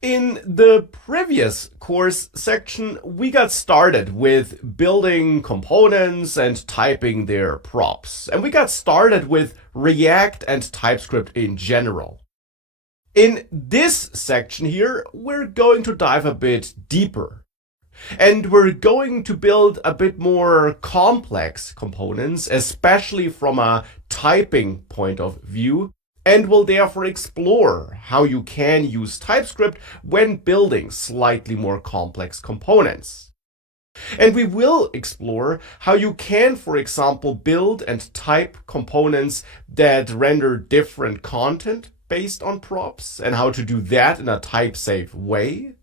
In the previous course section, we got started with building components and typing their props. And we got started with React and TypeScript in general. In this section here, we're going to dive a bit deeper. And we're going to build a bit more complex components, especially from a typing point of view, and will therefore explore how you can use TypeScript when building slightly more complex components. And we will explore how you can, for example, build and type components that render different content based on props, and how to do that in a type-safe way.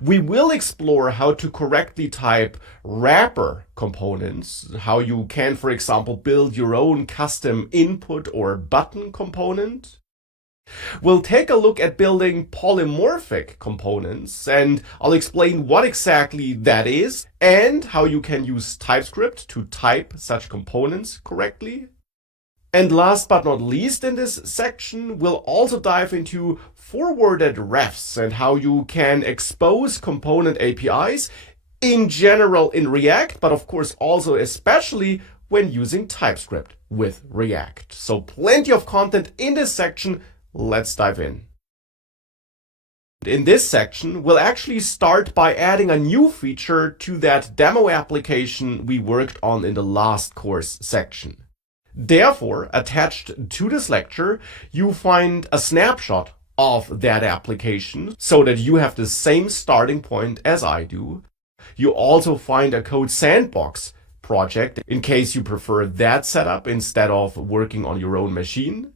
We will explore how to correctly type wrapper components, how you can, for example, build your own custom input or button component. We'll take a look at building polymorphic components, and I'll explain what exactly that is and how you can use TypeScript to type such components correctly. And last but not least in this section, we'll also dive into forwarded refs and how you can expose component APIs in general in React, but of course also especially when using TypeScript with React. So plenty of content in this section. Let's dive in. In this section, we'll actually start by adding a new feature to that demo application we worked on in the last course section. Therefore, attached to this lecture, you find a snapshot of that application so that you have the same starting point as I do. You also find a code sandbox project in case you prefer that setup instead of working on your own machine.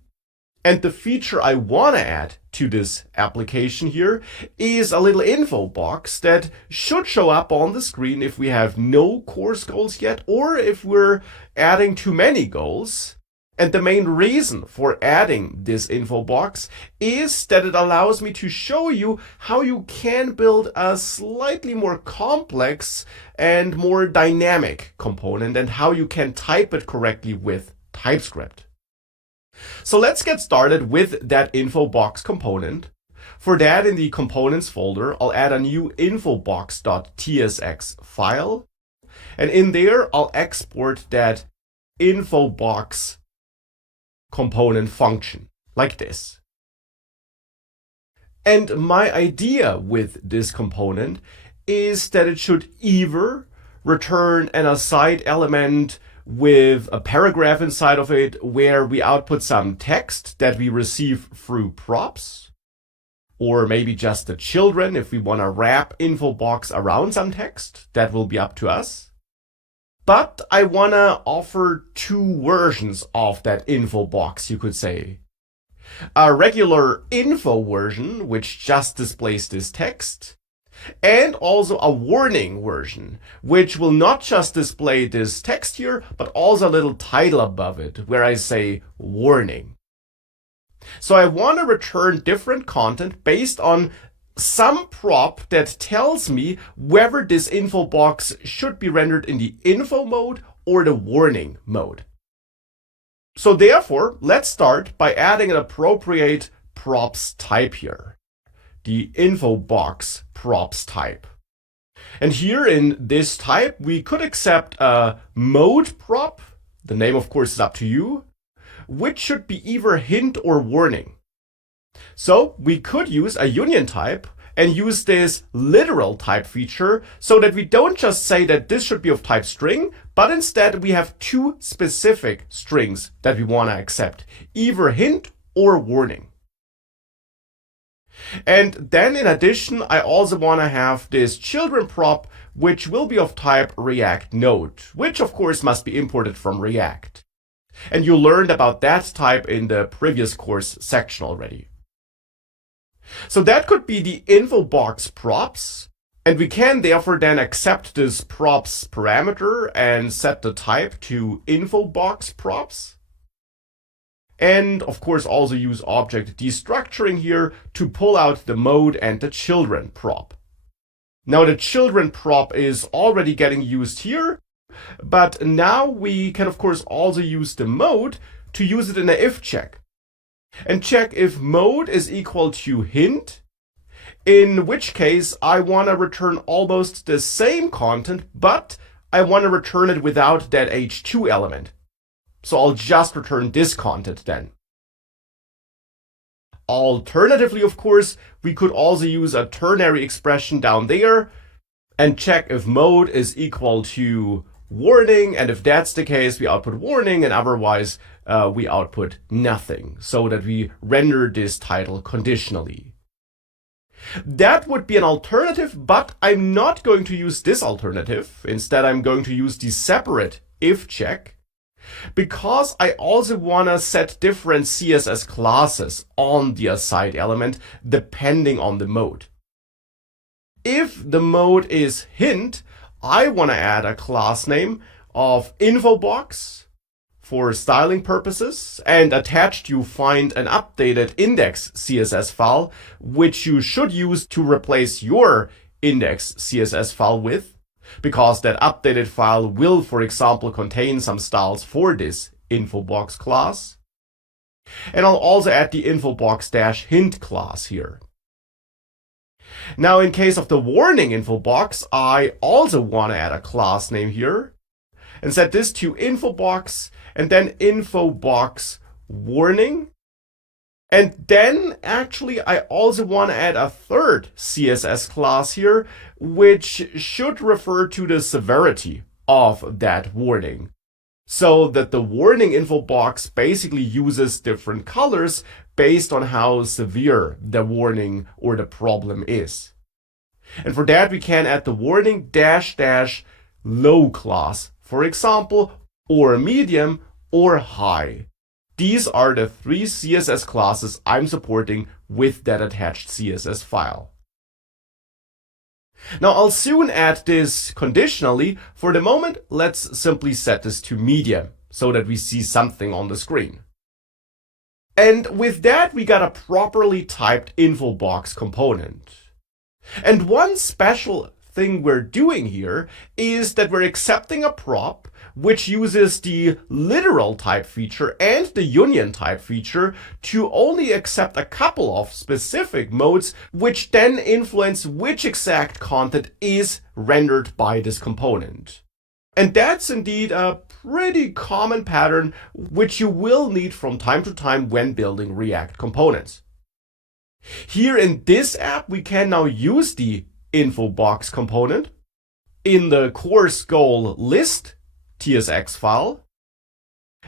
And the feature I want to add to this application here is a little info box that should show up on the screen if we have no course goals yet, or if we're adding too many goals. And the main reason for adding this info box is that it allows me to show you how you can build a slightly more complex and more dynamic component and how you can type it correctly with TypeScript. So let's get started with that info box component. For that, in the components folder, I'll add a new infobox.tsx file. And in there, I'll export that info box component function like this. And my idea with this component is that it should either return an aside element with a paragraph inside of it where we output some text that we receive through props, or maybe just the children if we want to wrap info box around some text. That will be up to us. But I want to offer two versions of that info box, you could say. A regular info version, which just displays this text, and also a warning version, which will not just display this text here, but also a little title above it where I say warning. So I want to return different content based on some prop that tells me whether this info box should be rendered in the info mode or the warning mode. So therefore, let's start by adding an appropriate props type here, the info box props type. And here in this type, we could accept a mode prop. The name, of course, is up to you, which should be either hint or warning. So we could use a union type and use this literal type feature so that we don't just say that this should be of type string, but instead we have two specific strings that we want to accept, either hint or warning. And then in addition, I also want to have this children prop, which will be of type React Node, which of course must be imported from React. And you learned about that type in the previous course section already. So that could be the info box props, and we can therefore then accept this props parameter and set the type to info box props. And of course also use object destructuring here to pull out the mode and the children prop. Now the children prop is already getting used here, but now we can of course also use the mode to use it in a if check. And check if mode is equal to hint in which case I want to return almost the same content, but I want to return it without that h2 element. So I'll just return this content then. Alternatively, of course, we could also use a ternary expression down there and check if mode is equal to warning, and if that's the case, we output warning, and otherwise we output nothing, so that we render this title conditionally. That would be an alternative, but I'm not going to use this alternative. Instead, I'm going to use the separate if check, because I also want to set different CSS classes on the aside element depending on the mode. If the mode is hint, I want to add a class name of infobox for styling purposes, and attached you find an updated index CSS file, which you should use to replace your index CSS file with, because that updated file will, for example, contain some styles for this infobox class. And I'll also add the infobox-hint class here. Now, in case of the warning infobox, I also want to add a class name here and set this to infobox and then infobox warning. And then actually I also want to add a third CSS class here, which should refer to the severity of that warning, so that the warning info box basically uses different colors based on how severe the warning or the problem is. And for that, we can add the warning -- low class, for example, or medium or high. These are the 3 CSS classes I'm supporting with that attached CSS file. Now I'll soon add this conditionally. For the moment, let's simply set this to medium so that we see something on the screen. And with that, we got a properly typed infobox component. And one special thing we're doing here is that we're accepting a prop which uses the literal type feature and the union type feature to only accept a couple of specific modes, which then influence which exact content is rendered by this component. And that's indeed a pretty common pattern which you will need from time to time when building React components. Here in this app, we can now use the infobox component in the course goal list TSX file.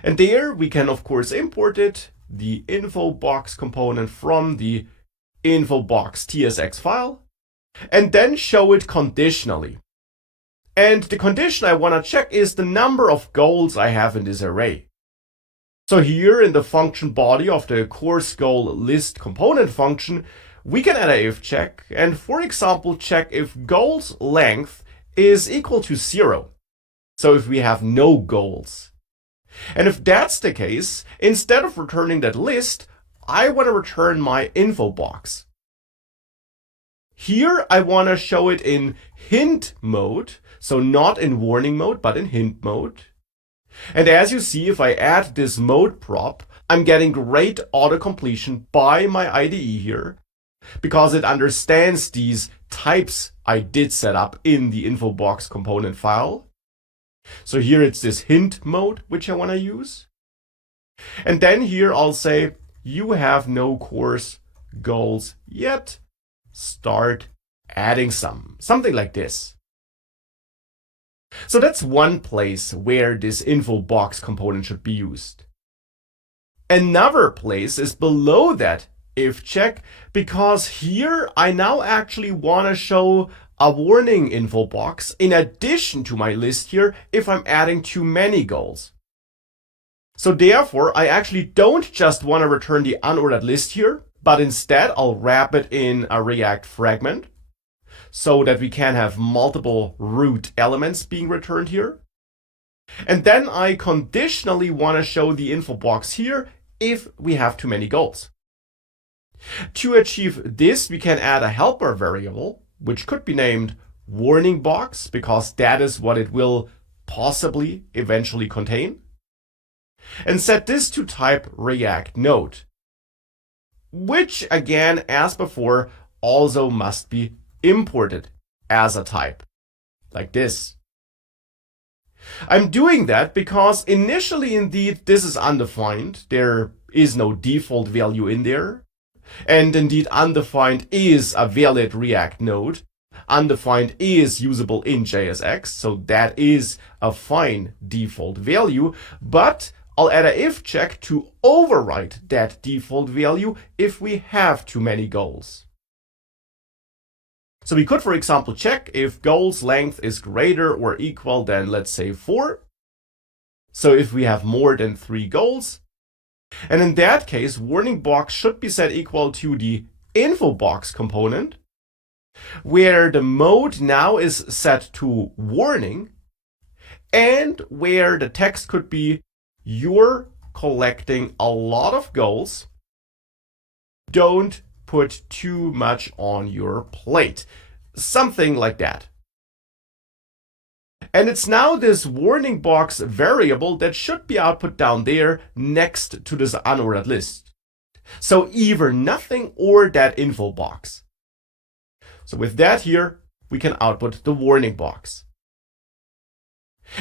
And there we can of course import it, the infobox component from the infobox TSX file, and then show it conditionally. And the condition I want to check is the number of goals I have in this array. So here in the function body of the course goal list component function, we can add a if check and, for example, check if goals length is equal to 0. So if we have no goals. And if that's the case, instead of returning that list, I want to return my info box. Here I want to show it in hint mode, so not in warning mode, but in hint mode. And as you see, if I add this mode prop, I'm getting great auto-completion by my IDE here, because it understands these types I did set up in the infobox component file. So here it's this hint mode which I want to use. And then here I'll say, you have no course goals yet. Start adding something like this. So that's one place where this infobox component should be used. Another place is below that if check, because here I now actually want to show a warning info box in addition to my list here if I'm adding too many goals. So therefore, I actually don't just want to return the unordered list here, but instead I'll wrap it in a React fragment so that we can have multiple root elements being returned here. And then I conditionally want to show the info box here if we have too many goals. To achieve this, we can add a helper variable, which could be named warning box, because that is what it will possibly eventually contain, and set this to type React Node, which again, as before, also must be imported as a type, like this. I'm doing that because initially, indeed, this is undefined. There is no default value in there. And indeed, undefined is a valid React node. Undefined is usable in JSX, so that is a fine default value. But I'll add an if check to override that default value if we have too many goals. So we could, for example, check if goals length is greater or equal than, let's say, 4. So if we have more than 3 goals, and in that case, warning box should be set equal to the info box component, where the mode now is set to warning, and where the text could be, you're collecting a lot of goals. Don't put too much on your plate. Something like that. And it's now this warning box variable that should be output down there next to this unordered list. So either nothing or that info box. So with that here, we can output the warning box.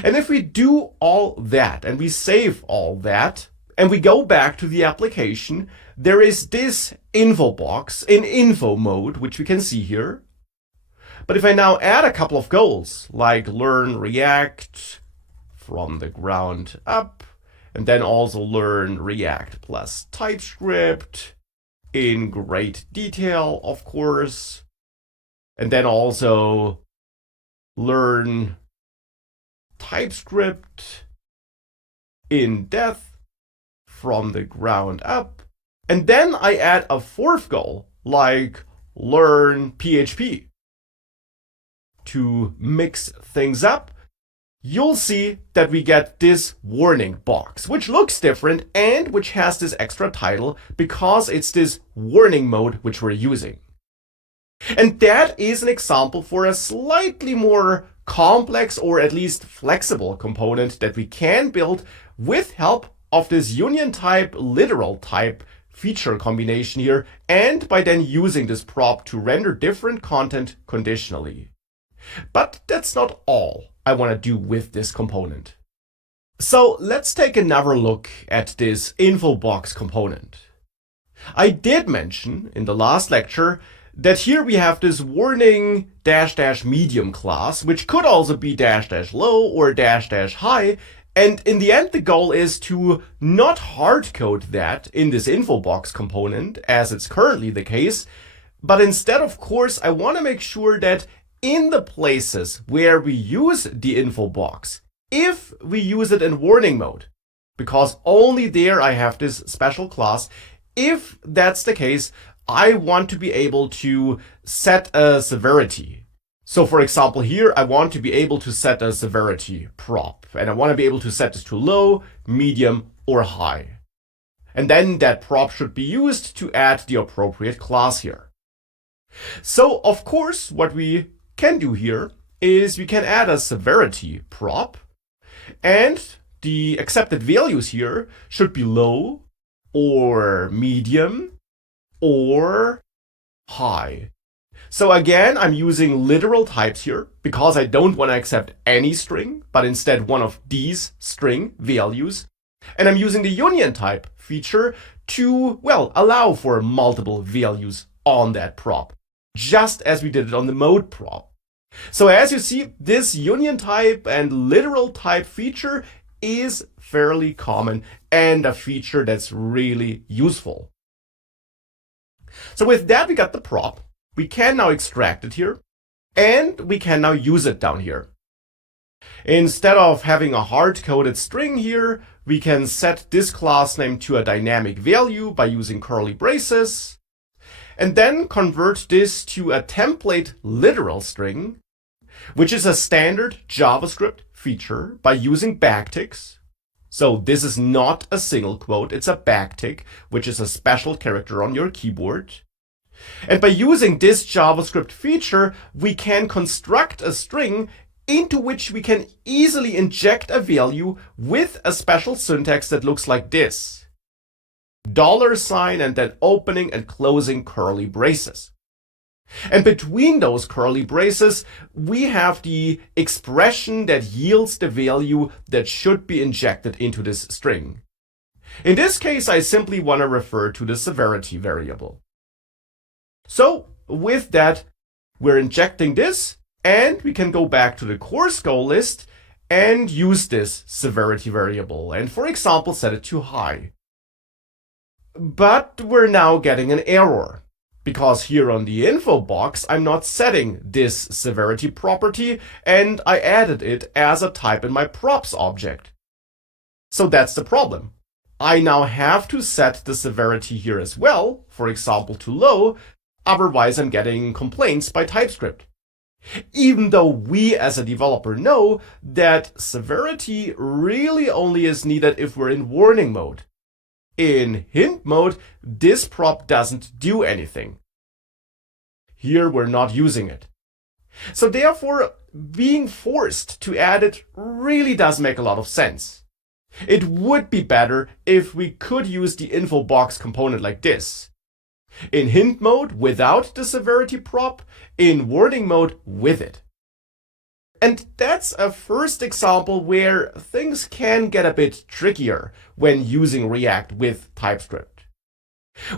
And if we do all that and we save all that and we go back to the application, there is this info box in info mode, which we can see here. But if I now add a couple of goals, like learn React from the ground up, and then also learn React plus TypeScript in great detail, of course, and then also learn TypeScript in depth from the ground up, and then I add a fourth goal, like learn PHP. To mix things up, you'll see that we get this warning box, which looks different and which has this extra title because it's this warning mode which we're using. And that is an example for a slightly more complex or at least flexible component that we can build with help of this union type, literal type feature combination here, and by then using this prop to render different content conditionally. But that's not all I want to do with this component. So let's take another look at this info box component. I did mention in the last lecture that here we have this warning -- medium class, which could also be -- low or -- high. And in the end, the goal is to not hard code that in this info box component, as it's currently the case, but instead, of course, I want to make sure that in the places where we use the info box, if we use it in warning mode, because only there I have this special class, if that's the case, I want to be able to set a severity. So for example, here I want to be able to set a severity prop, and I want to be able to set this to low, medium, or high. And then that prop should be used to add the appropriate class here. So of course, what we can do here is we can add a severity prop, and the accepted values here should be low or medium or high. So again, I'm using literal types here because I don't want to accept any string, but instead one of these string values. And I'm using the union type feature to, well, allow for multiple values on that prop, just as we did it on the mode prop. So as you see, this union type and literal type feature is fairly common and a feature that's really useful. So with that, we got the prop. We can now extract it here, and we can now use it down here. Instead of having a hard-coded string here, we can set this class name to a dynamic value by using curly braces, and then convert this to a template literal string, which is a standard JavaScript feature by using backticks. So this is not a single quote, it's a backtick, which is a special character on your keyboard. And by using this JavaScript feature, we can construct a string into which we can easily inject a value with a special syntax that looks like this: $, and then opening and closing curly braces. And between those curly braces, we have the expression that yields the value that should be injected into this string. In this case, I simply want to refer to the severity variable. So with that, we're injecting this, and we can go back to the course goal list and use this severity variable and, for example, set it to high. But we're now getting an error, because here on the info box, I'm not setting this severity property, and I added it as a type in my props object. So that's the problem. I now have to set the severity here as well, for example to low, otherwise I'm getting complaints by TypeScript. Even though we as a developer know that severity really only is needed if we're in warning mode. In hint mode, this prop doesn't do anything. Here we're not using it. So therefore, being forced to add it really does make a lot of sense. It would be better if we could use the info box component like this. In hint mode without the severity prop, in warning mode with it. And that's a first example where things can get a bit trickier when using React with TypeScript.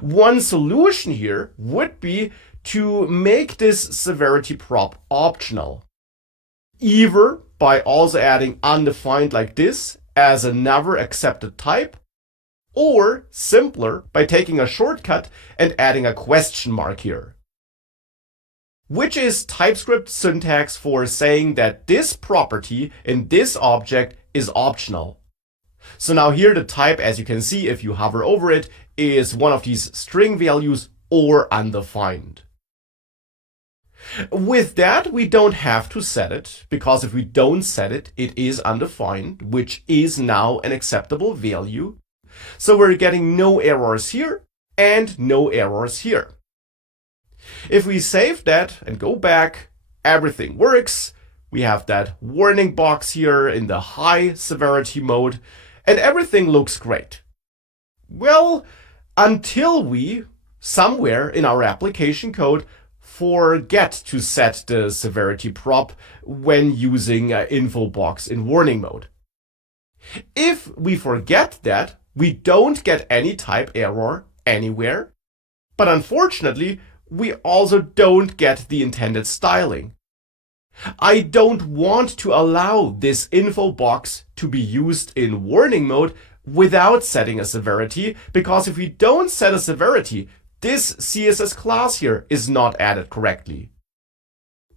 One solution here would be to make this severity prop optional. Either by also adding undefined like this as another accepted type, or simpler by taking a shortcut and adding a question mark here. Which is TypeScript syntax for saying that this property in this object is optional. So now here the type, as you can see if you hover over it, is one of these string values or undefined. With that, we don't have to set it, because if we don't set it, it is undefined, which is now an acceptable value. So we're getting no errors here and no errors here. If we save that and go back, everything works. We have that warning box here in the high severity mode, and everything looks great. Well, until we, somewhere in our application code, forget to set the severity prop when using info box in warning mode. If we forget that, we don't get any type error anywhere, but unfortunately, we also don't get the intended styling. I don't want to allow this info box to be used in warning mode without setting a severity, because if we don't set a severity, this CSS class here is not added correctly.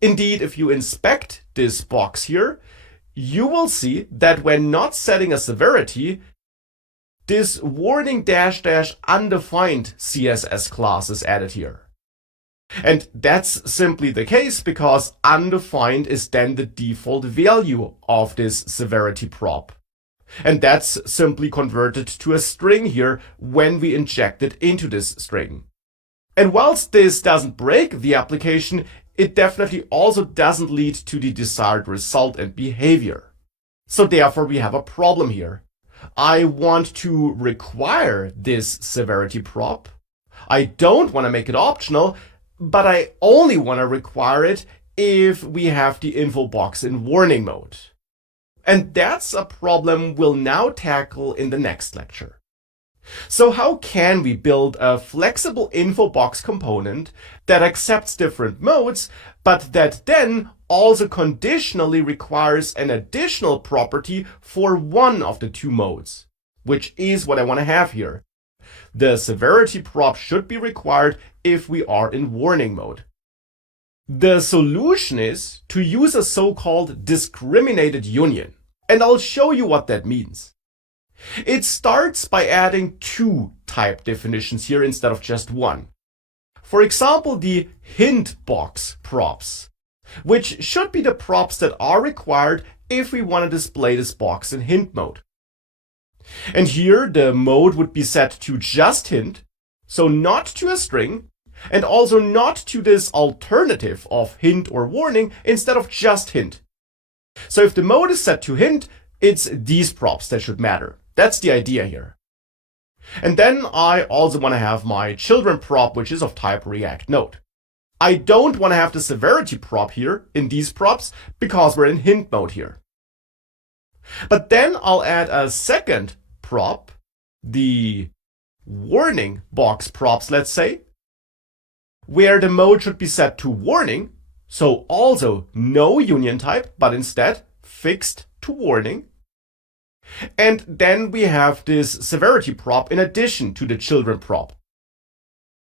Indeed, if you inspect this box here, you will see that when not setting a severity, this warning dash dash undefined CSS class is added here. And that's simply the case because undefined is then the default value of this severity prop. And that's simply converted to a string here when we inject it into this string. And whilst this doesn't break the application, it definitely also doesn't lead to the desired result and behavior. So therefore we have a problem here. I want to require this severity prop. I don't want to make it optional, but I only want to require it if we have the info box in warning mode. And that's a problem we'll now tackle in the next lecture. So how can we build a flexible info box component that accepts different modes, but that then also conditionally requires an additional property for one of the two modes, which is what I want to have here. The severity prop should be required if we are in warning mode. The solution is to use a so-called discriminated union, and I'll show you what that means. It starts by adding two type definitions here instead of just one. For example, the hint box props, which should be the props that are required if we want to display this box in hint mode. And here the mode would be set to just hint, so not to a string, and also not to this alternative of hint or warning instead of just hint. So if the mode is set to hint, it's these props that should matter. That's the idea here. And then I also want to have my children prop, which is of type React Node. I don't want to have the severity prop here in these props because we're in hint mode here. But then I'll add a second prop, the warning box props, let's say, where the mode should be set to warning. So also no union type, but instead fixed to warning. And then we have this severity prop in addition to the children prop.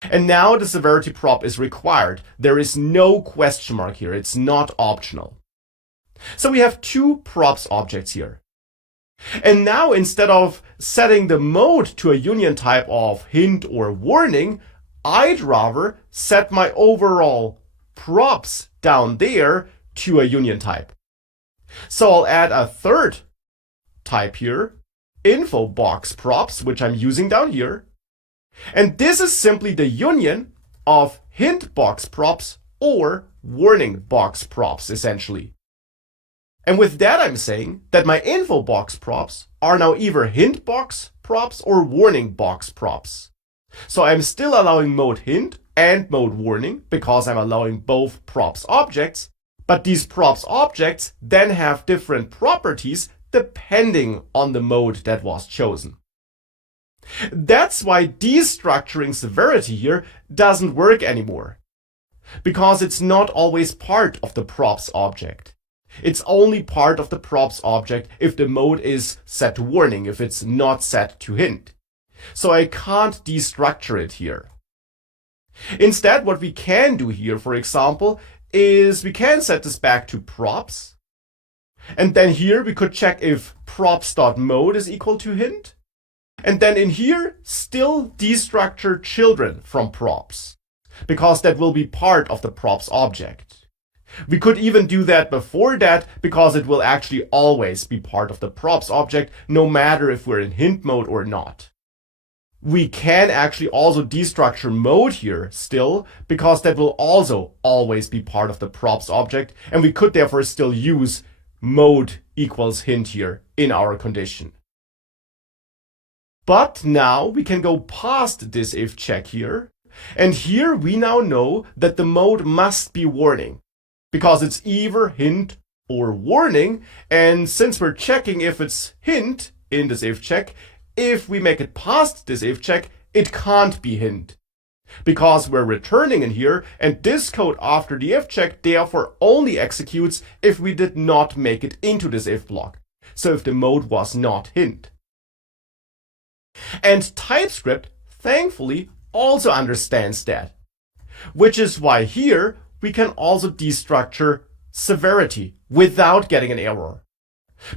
And now the severity prop is required. There is no question mark here. It's not optional. So we have two props objects here. And now instead of setting the mode to a union type of hint or warning, I'd rather set my overall props down there to a union type. So I'll add a third type here, info box props, which I'm using down here. And this is simply the union of hint box props or warning box props, essentially. And with that, I'm saying that my info box props are now either hint box props or warning box props. So I'm still allowing mode hint and mode warning because I'm allowing both props objects, but these props objects then have different properties depending on the mode that was chosen. That's why destructuring severity here doesn't work anymore, because it's not always part of the props object. It's only part of the props object if the mode is set to warning, if it's not set to hint. So I can't destructure it here. Instead, what we can do here, for example, is we can set this back to props. And then here we could check if props.mode is equal to hint. And then in here, still destructure children from props, because that will be part of the props object. We could even do that before that, because it will actually always be part of the props object, no matter if we're in hint mode or not. We can actually also destructure mode here still, because that will also always be part of the props object, and we could therefore still use mode equals hint here in our condition. But now we can go past this if check here, and here we now know that the mode must be warning, because it's either hint or warning, and since we're checking if it's hint in this if check, if we make it past this if check, it can't be hint, because we're returning in here, and this code after the if check therefore only executes if we did not make it into this if block, so if the mode was not hint. And TypeScript, thankfully, also understands that, which is why here we can also destructure severity without getting an error.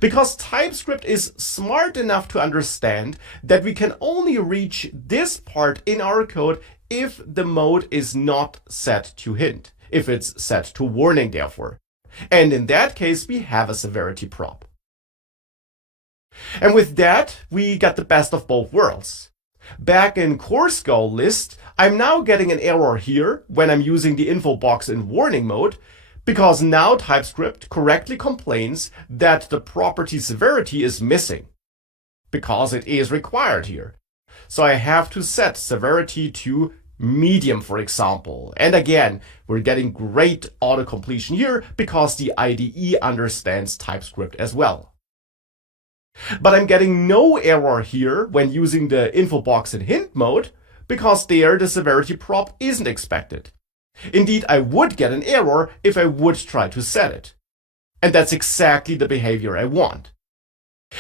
Because TypeScript is smart enough to understand that we can only reach this part in our code if the mode is not set to hint, if it's set to warning therefore. And in that case, we have a severity prop. And with that, we got the best of both worlds. Back in course goal list, I'm now getting an error here when I'm using the info box in warning mode, because now TypeScript correctly complains that the property severity is missing, because it is required here. So I have to set severity to medium, for example. And again, we're getting great auto-completion here because the IDE understands TypeScript as well. But I'm getting no error here when using the info box in hint mode, because there the severity prop isn't expected. Indeed, I would get an error if I would try to set it. And that's exactly the behavior I want.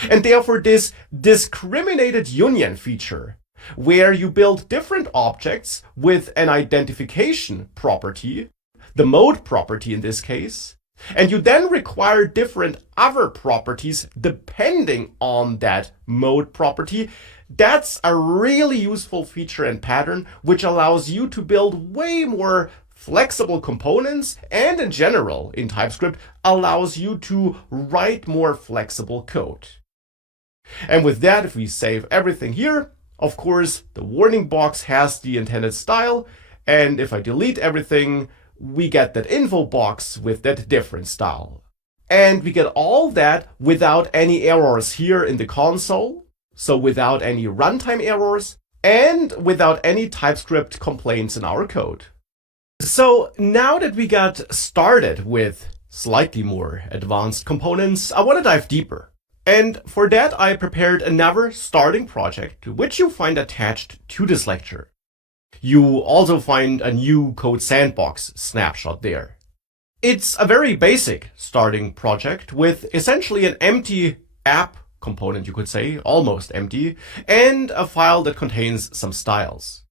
And therefore this discriminated union feature, where you build different objects with an identification property, the mode property in this case, and you then require different other properties depending on that mode property, that's a really useful feature and pattern which allows you to build way more flexible components, and in general in TypeScript allows you to write more flexible code. And with that, if we save everything here, of course the warning box has the intended style, and if I delete everything, we get that info box with that different style. And we get all that without any errors here in the console, so without any runtime errors, and without any TypeScript complaints in our code. So now that we got started with slightly more advanced components, I want to dive deeper. And for that, I prepared another starting project, which you'll find attached to this lecture. You also find a new code sandbox snapshot there. It's a very basic starting project with essentially an empty app component, you could say, almost empty, and a file that contains some styles.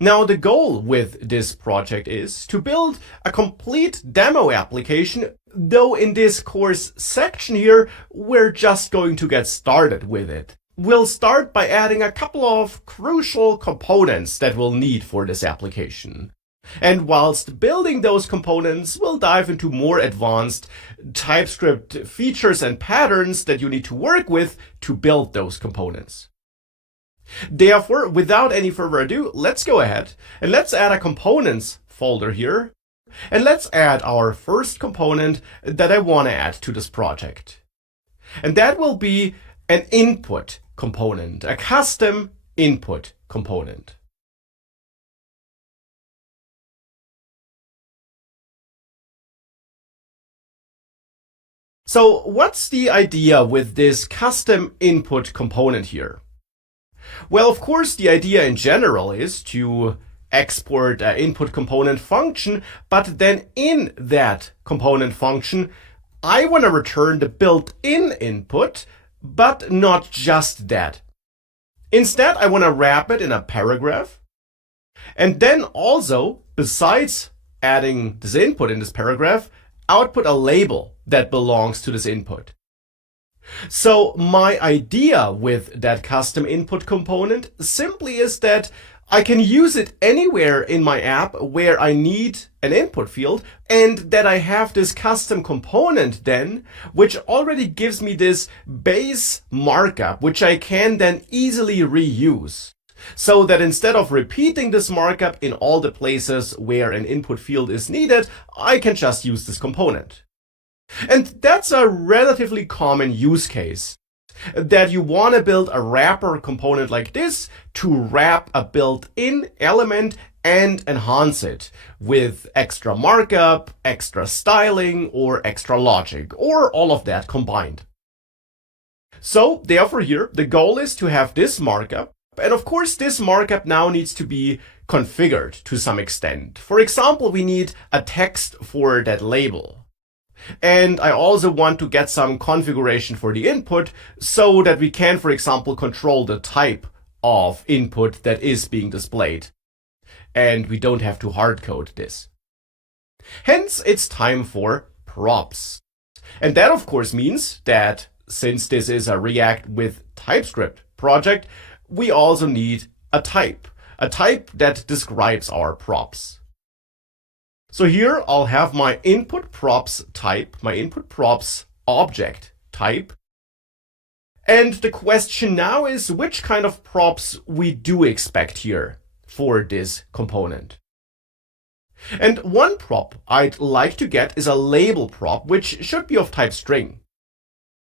Now, the goal with this project is to build a complete demo application, though in this course section here, we're just going to get started with it. We'll start by adding a couple of crucial components that we'll need for this application. And whilst building those components, we'll dive into more advanced TypeScript features and patterns that you need to work with to build those components. Therefore, without any further ado, let's go ahead and let's add a components folder here. And let's add our first component that I want to add to this project. And that will be an input component, a custom input component. So what's the idea with this custom input component here? Well, of course, the idea in general is to export an input component function, but then in that component function, I want to return the built-in input, but not just that. Instead, I want to wrap it in a paragraph. And then also, besides adding this input in this paragraph, output a label that belongs to this input. So my idea with that custom input component simply is that I can use it anywhere in my app where I need an input field, and that I have this custom component then, which already gives me this base markup, which I can then easily reuse. So that instead of repeating this markup in all the places where an input field is needed, I can just use this component. And that's a relatively common use case, that you want to build a wrapper component like this to wrap a built-in element and enhance it with extra markup, extra styling, or extra logic, or all of that combined. So therefore here, the goal is to have this markup. And of course, this markup now needs to be configured to some extent. For example, we need a text for that label. And I also want to get some configuration for the input so that we can, for example, control the type of input that is being displayed. And we don't have to hard code this. Hence, it's time for props. And that, of course, means that since this is a React with TypeScript project, we also need a type that describes our props. So here I'll have my input props type, my input props object type. And the question now is which kind of props we do expect here for this component. And one prop I'd like to get is a label prop, which should be of type string.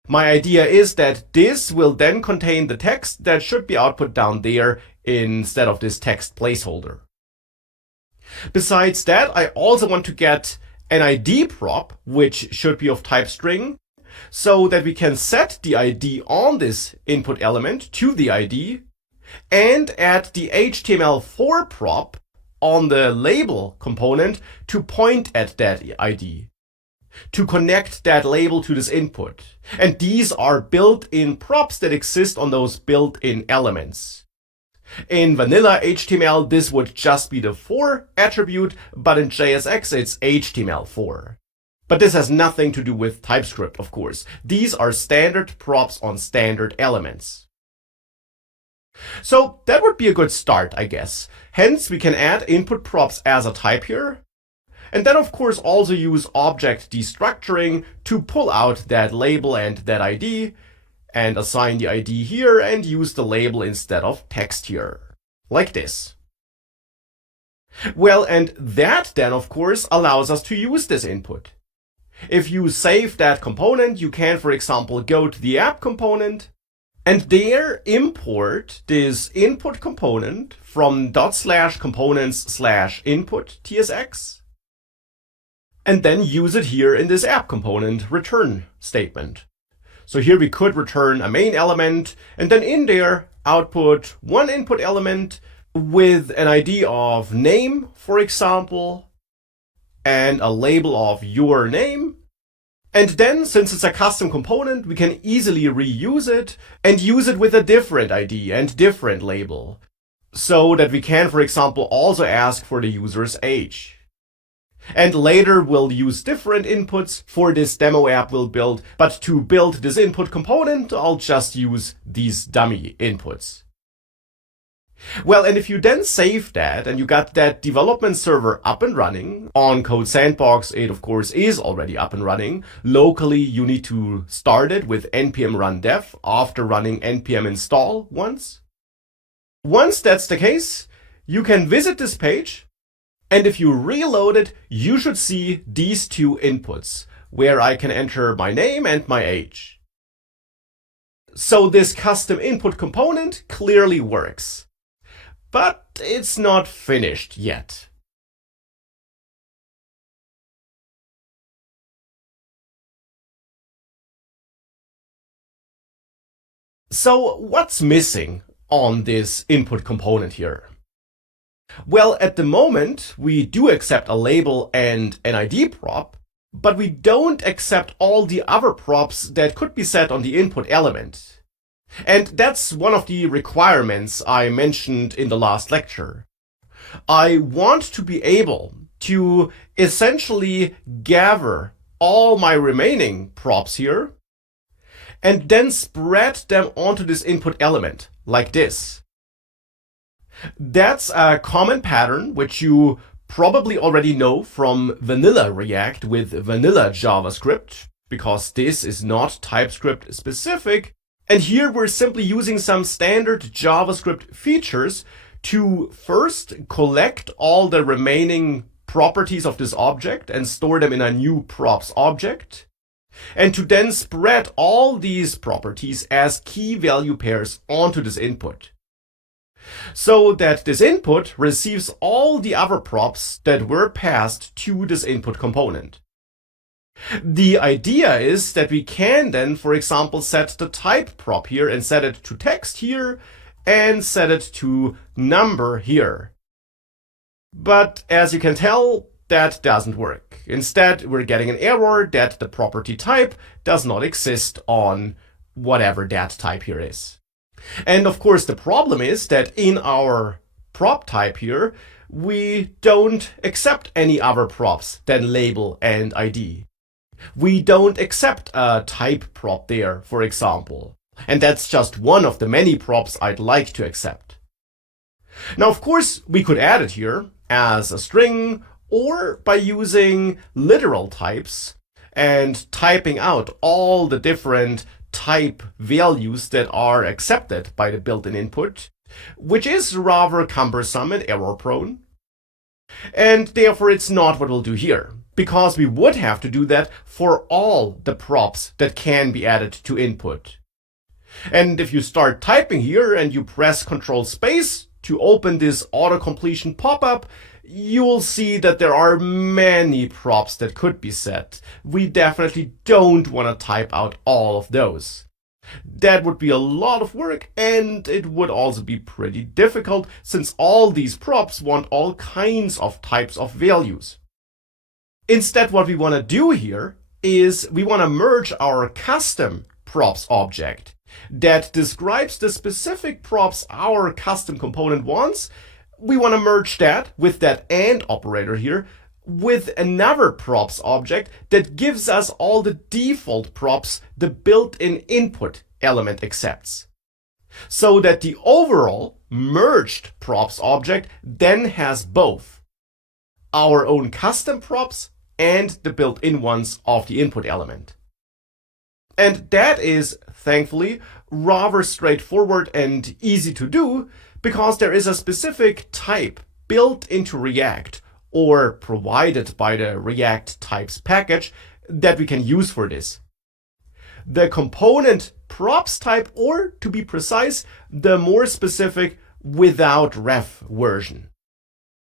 My idea is that this will then contain the text that should be output down there instead of this text placeholder. Besides that, I also want to get an ID prop, which should be of type string, so that we can set the ID on this input element to the ID and add the HTML4 prop on the label component to point at that ID, to connect that label to this input. And these are built-in props that exist on those built-in elements. In vanilla HTML, this would just be the for attribute, but in JSX, it's HTML4. But this has nothing to do with TypeScript, of course. These are standard props on standard elements. So that would be a good start, I guess. Hence, we can add input props as a type here. And then, of course, also use object destructuring to pull out that label and that ID, and assign the ID here and use the label instead of text here, like this. Well, and that then, of course, allows us to use this input. If you save that component, you can, for example, go to the app component, and there import this input component from /components/input tsx, and then use it here in this app component return statement. So here we could return a main element, and then in there output one input element with an ID of name, for example, and a label of your name. And then, since it's a custom component, we can easily reuse it and use it with a different ID and different label, so that we can, for example, also ask for the user's age. And later we'll use different inputs for this demo app we'll build, but to build this input component, I'll just use these dummy inputs. Well, and if you then save that and you got that development server up and running, on Code Sandbox it of course is already up and running. Locally you need to start it with npm run dev after running npm install once. Once that's the case, you can visit this page, and if you reload it, you should see these two inputs, where I can enter my name and my age. So this custom input component clearly works. But it's not finished yet. So what's missing on this input component here? Well, at the moment, we do accept a label and an ID prop, but we don't accept all the other props that could be set on the input element. And that's one of the requirements I mentioned in the last lecture. I want to be able to essentially gather all my remaining props here and then spread them onto this input element like this. That's a common pattern which you probably already know from vanilla React with vanilla JavaScript, because this is not TypeScript specific. And here we're simply using some standard JavaScript features to first collect all the remaining properties of this object and store them in a new props object, and to then spread all these properties as key value pairs onto this input, so that this input receives all the other props that were passed to this input component. The idea is that we can then, for example, set the type prop here and set it to text here and set it to number here. But as you can tell, that doesn't work. Instead, we're getting an error that the property type does not exist on whatever that type here is. And of course, the problem is that in our prop type here, we don't accept any other props than label and ID. We don't accept a type prop there, for example. And that's just one of the many props I'd like to accept. Now, of course, we could add it here as a string or by using literal types and typing out all the different type values that are accepted by the built-in input, which is rather cumbersome and error-prone. And therefore, it's not what we'll do here, because we would have to do that for all the props that can be added to input. And if you start typing here and you press Ctrl space to open this auto-completion pop-up, you'll see that there are many props that could be set. We definitely don't want to type out all of those. That would be a lot of work, and it would also be pretty difficult, since all these props want all kinds of types of values. Instead, what we want to do here is we want to merge our custom props object that describes the specific props our custom component wants. We want to merge that with that AND operator here with another props object that gives us all the default props the built-in input element accepts, so that the overall merged props object then has both our own custom props and the built-in ones of the input element. And that is, thankfully, rather straightforward and easy to do, because there is a specific type built into React or provided by the React types package that we can use for this. The component props type, or to be precise, the more specific without ref version.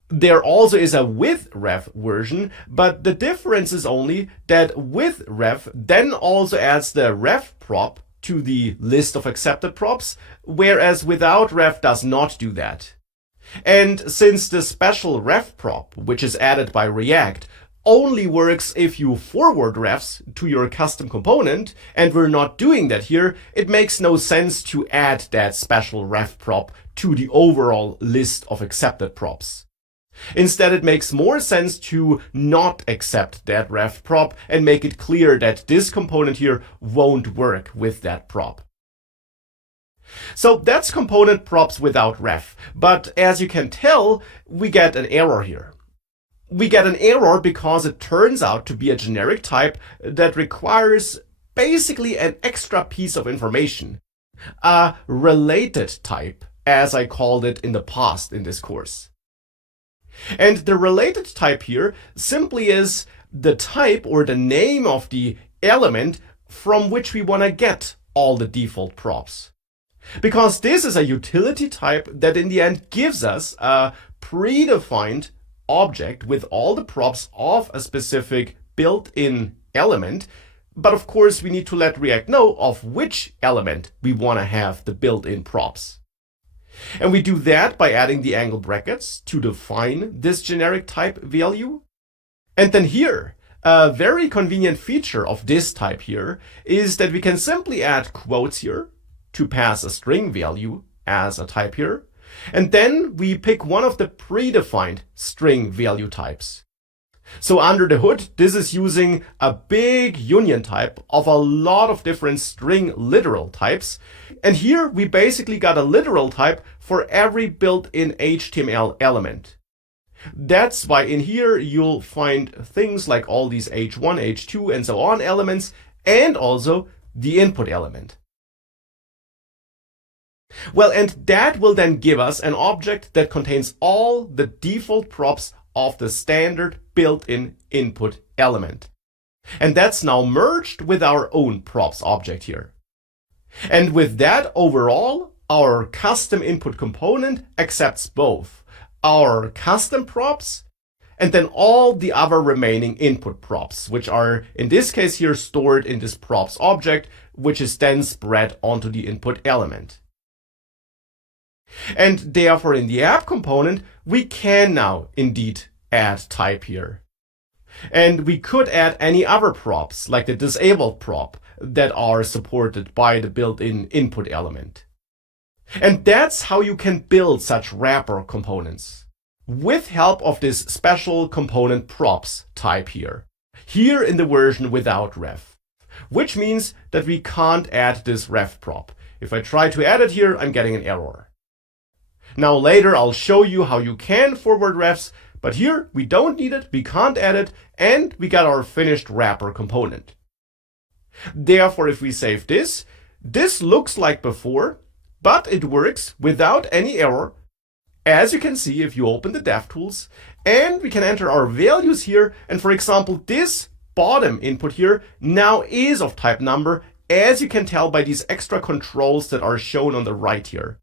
There also is a with ref version, but the difference is only that with ref then also adds the ref prop to the list of accepted props, whereas without ref does not do that. And since the special ref prop, which is added by React, only works if you forward refs to your custom component, and we're not doing that here, it makes no sense to add that special ref prop to the overall list of accepted props. Instead, it makes more sense to not accept that ref prop and make it clear that this component here won't work with that prop. So that's component props without ref, but as you can tell, we get an error here. We get an error because it turns out to be a generic type that requires basically an extra piece of information, a related type, as I called it in the past in this course. And the related type here simply is the type or the name of the element from which we want to get all the default props. Because this is a utility type that in the end gives us a predefined object with all the props of a specific built-in element. But of course, we need to let React know of which element we want to have the built-in props. And we do that by adding the angle brackets to define this generic type value. And then here, a very convenient feature of this type here is that we can simply add quotes here to pass a string value as a type here. And then we pick one of the predefined string value types. So under the hood, this is using a big union type of a lot of different string literal types. And here we basically got a literal type for every built-in HTML element. That's why in here you'll find things like all these H1, H2, and so on elements, and also the input element. Well, and that will then give us an object that contains all the default props of the standard built-in input element. And that's now merged with our own props object here. And with that, overall, our custom input component accepts both our custom props and then all the other remaining input props, which are in this case here stored in this props object, which is then spread onto the input element. And therefore in the app component, we can now indeed add type here. And we could add any other props, like the disabled prop, that are supported by the built-in input element. And that's how you can build such wrapper components, with help of this special component props type here in the version without ref, which means that we can't add this ref prop. If I try to add it here, I'm getting an error. Now later I'll show you how you can forward refs, but here we don't need it, we can't add it, and we got our finished wrapper component. Therefore, if we save this, this looks like before, but it works without any error, as you can see if you open the DevTools, and we can enter our values here, and for example, this bottom input here now is of type number, as you can tell by these extra controls that are shown on the right here.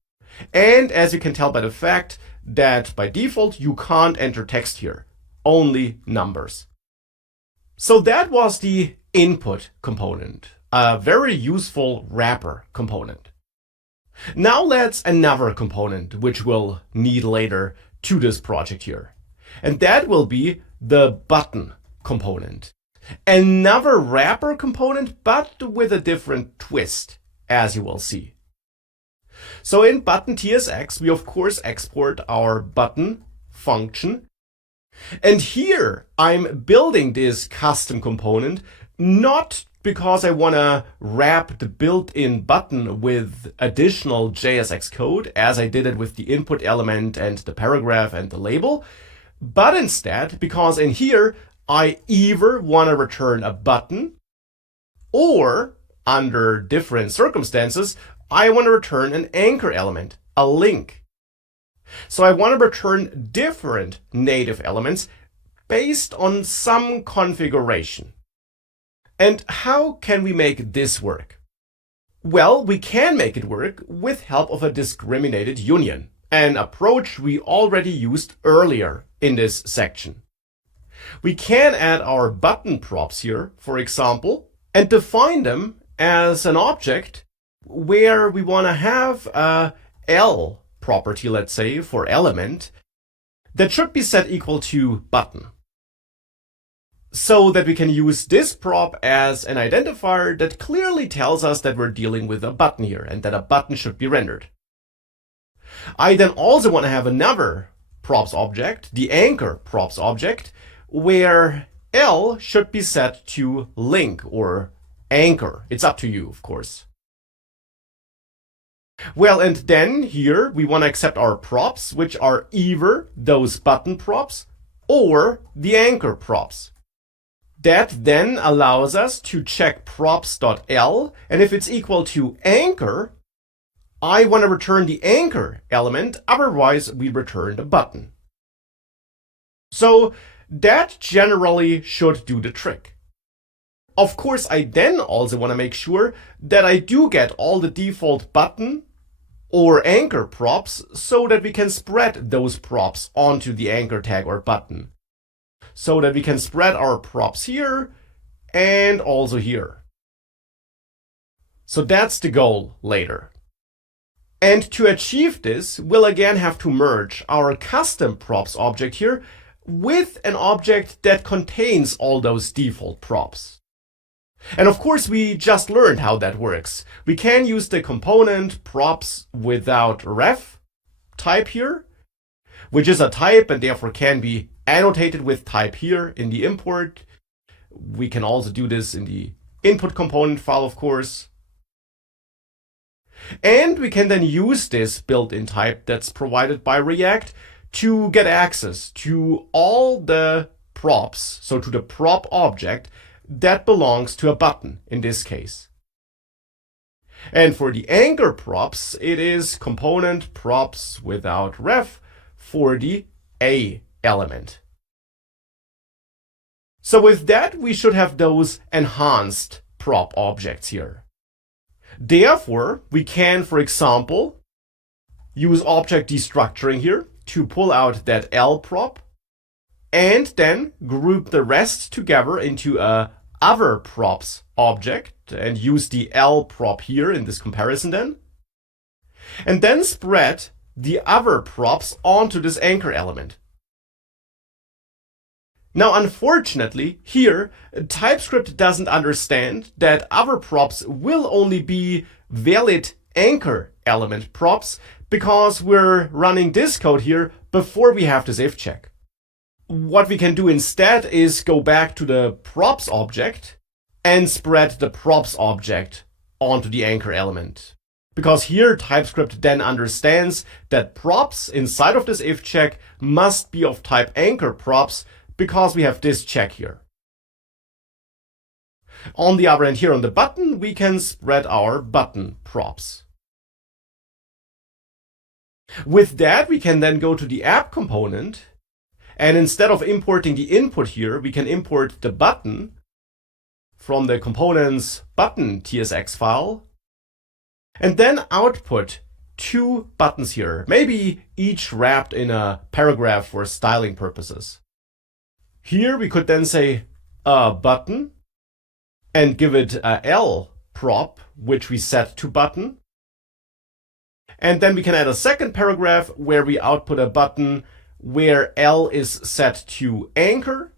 And as you can tell by the fact that by default you can't enter text here, only numbers. So that was the input component, a very useful wrapper component. Now let's another component which we'll need later to this project here. And that will be the button component. Another wrapper component, but with a different twist, as you will see. So in button TSX, we of course export our button function. And here I'm building this custom component, not because I want to wrap the built-in button with additional JSX code, as I did it with the input element and the paragraph and the label, but instead because in here I either want to return a button, or under different circumstances, I want to return an anchor element, a link. So I want to return different native elements based on some configuration. And how can we make this work? Well, we can make it work with help of a discriminated union, an approach we already used earlier in this section. We can add our button props here, for example, and define them as an object where we want to have a L property, let's say, for element, that should be set equal to button. So that we can use this prop as an identifier that clearly tells us that we're dealing with a button here and that a button should be rendered. I then also want to have another props object, the anchor props object, where L should be set to link or anchor. It's up to you, of course. Well, and then here we want to accept our props, which are either those button props or the anchor props. That then allows us to check props.l, and if it's equal to anchor, I want to return the anchor element, otherwise we return the button. So that generally should do the trick. Of course, I then also want to make sure that I do get all the default button or anchor props so that we can spread those props onto the anchor tag or button. So that we can spread our props here and also here. So that's the goal later. And to achieve this, we'll again have to merge our custom props object here with an object that contains all those default props. And of course, we just learned how that works. We can use the component props without ref type here, which is a type and therefore can be annotated with type here in the import. We can also do this in the input component file, of course. And we can then use this built-in type that's provided by React to get access to all the props, so to the prop object that belongs to a button in this case. And for the anchor props, it is component props without ref for the A element. So with that, we should have those enhanced prop objects here. Therefore, we can, for example, use object destructuring here to pull out that L prop and then group the rest together into a other props object and use the L prop here in this comparison then. And then spread the other props onto this anchor element. Now, unfortunately, here, TypeScript doesn't understand that other props will only be valid anchor element props because we're running this code here before we have this if check. What we can do instead is go back to the props object and spread the props object onto the anchor element. Because here TypeScript then understands that props inside of this if check must be of type anchor props because we have this check here. On the other end here on the button, we can spread our button props. With that, we can then go to the app component, and instead of importing the input here, we can import the button from the component's button TSX file, and then output two buttons here, maybe each wrapped in a paragraph for styling purposes. Here we could then say a button and give it a L prop, which we set to button. And then we can add a second paragraph where we output a button where L is set to anchor,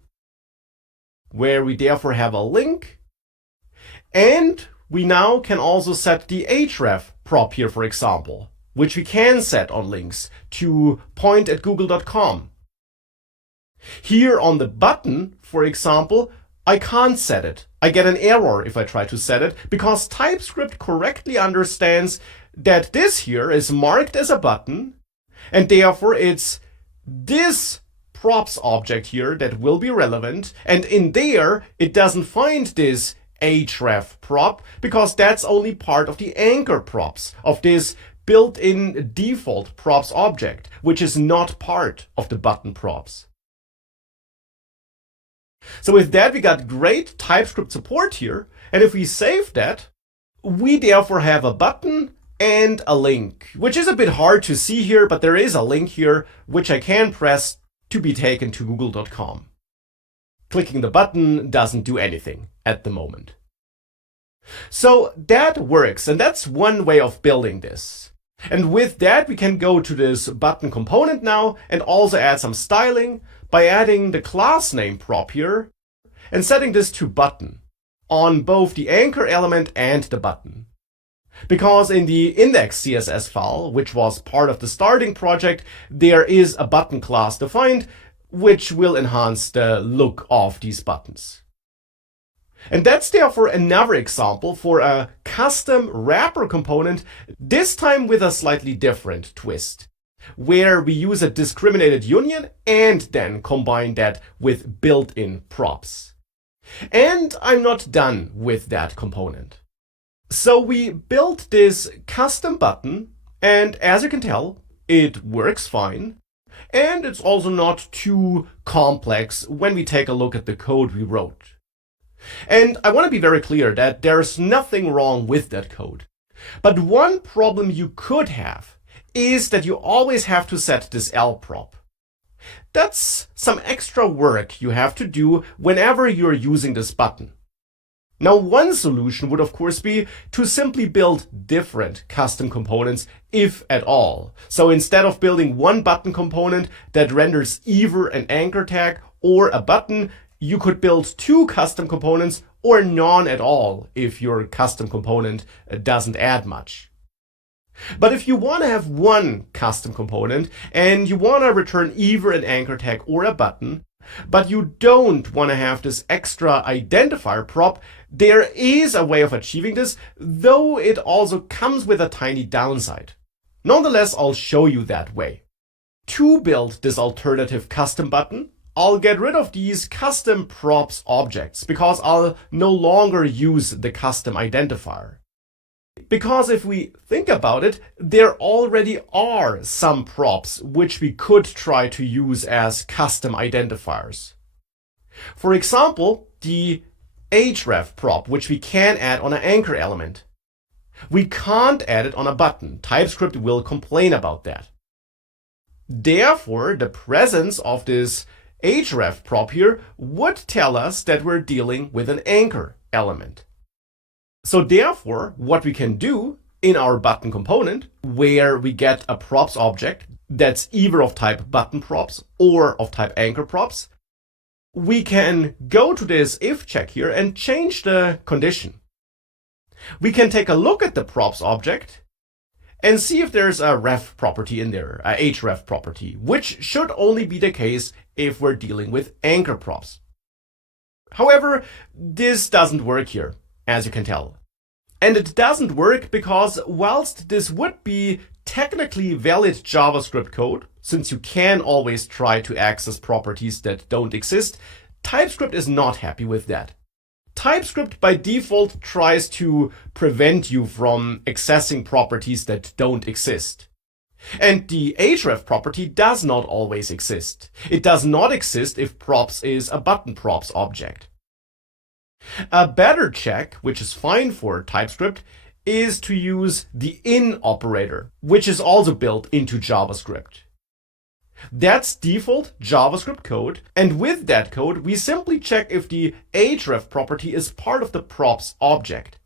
where we therefore have a link. And we now can also set the href prop here, for example, which we can set on links to point at google.com. Here on the button, for example, I can't set it. I get an error if I try to set it because TypeScript correctly understands that this here is marked as a button and therefore it's this props object here that will be relevant, and in there it doesn't find this href prop because that's only part of the anchor props of this built-in default props object, which is not part of the button props. So with that, we got great TypeScript support here. And if we save that, We therefore have a button and a link, which is a bit hard to see here, but there is a link here which I can press to be taken to google.com. Clicking the button doesn't do anything at the moment. So that works, and that's one way of building this. And with that, we can go to this button component now and also add some styling by adding the class name prop here and setting this to button on both the anchor element and the button. Because in the index CSS file, which was part of the starting project, there is a button class defined, which will enhance the look of these buttons. And that's therefore another example for a custom wrapper component, this time with a slightly different twist, where we use a discriminated union and then combine that with built-in props. And I'm not done with that component. So we built this custom button, and as you can tell, it works fine. And it's also not too complex when we take a look at the code we wrote. And I want to be very clear that there's nothing wrong with that code. But one problem you could have is that you always have to set this L prop. That's some extra work you have to do whenever you're using this button. Now, one solution would of course be to simply build different custom components, if at all. So instead of building one button component that renders either an anchor tag or a button, you could build two custom components or none at all if your custom component doesn't add much. But if you want to have one custom component and you want to return either an anchor tag or a button, but you don't want to have this extra identifier prop, there is a way of achieving this, though it also comes with a tiny downside. Nonetheless, I'll show you that way. To build this alternative custom button, I'll get rid of these custom props objects because I'll no longer use the custom identifier. Because if we think about it, there already are some props which we could try to use as custom identifiers. For example, the href prop, which we can add on an anchor element. We can't add it on a button. TypeScript will complain about that. Therefore, the presence of this href prop here would tell us that we're dealing with an anchor element. So therefore, what we can do in our button component, where we get a props object that's either of type button props or of type anchor props, we can go to this if check here and change the condition. We can take a look at the props object and see if there's a ref property in there, a href property, which should only be the case if we're dealing with anchor props. However, this doesn't work here, as you can tell. And it doesn't work because whilst this would be technically valid JavaScript code, since you can always try to access properties that don't exist, TypeScript is not happy with that. TypeScript by default tries to prevent you from accessing properties that don't exist. And the href property does not always exist. It does not exist if props is a button props object. A better check, which is fine for TypeScript, is to use the in operator, which is also built into JavaScript. That's default JavaScript code, and with that code, we simply check if the href property is part of the props object.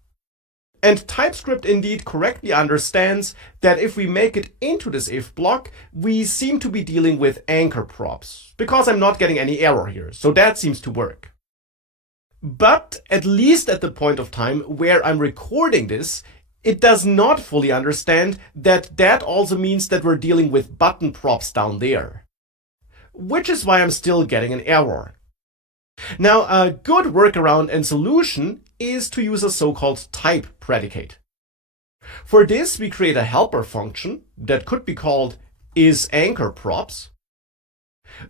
And TypeScript indeed correctly understands that if we make it into this if block, we seem to be dealing with anchor props, because I'm not getting any error here, so that seems to work. But at least at the point of time where I'm recording this, it does not fully understand that that also means that we're dealing with button props down there. Which is why I'm still getting an error. Now, a good workaround and solution is to use a so-called type predicate. For this, we create a helper function that could be called isAnchorProps,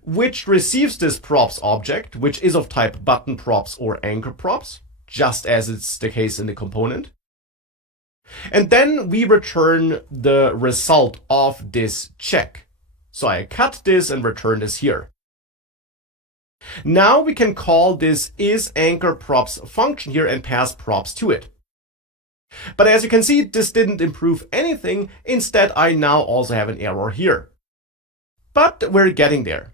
which receives this props object, which is of type button props or anchor props, just as it's the case in the component. And then we return the result of this check. So I cut this and return this here. Now we can call this isAnchorProps function here and pass props to it. But as you can see, this didn't improve anything. Instead, I now also have an error here. But we're getting there.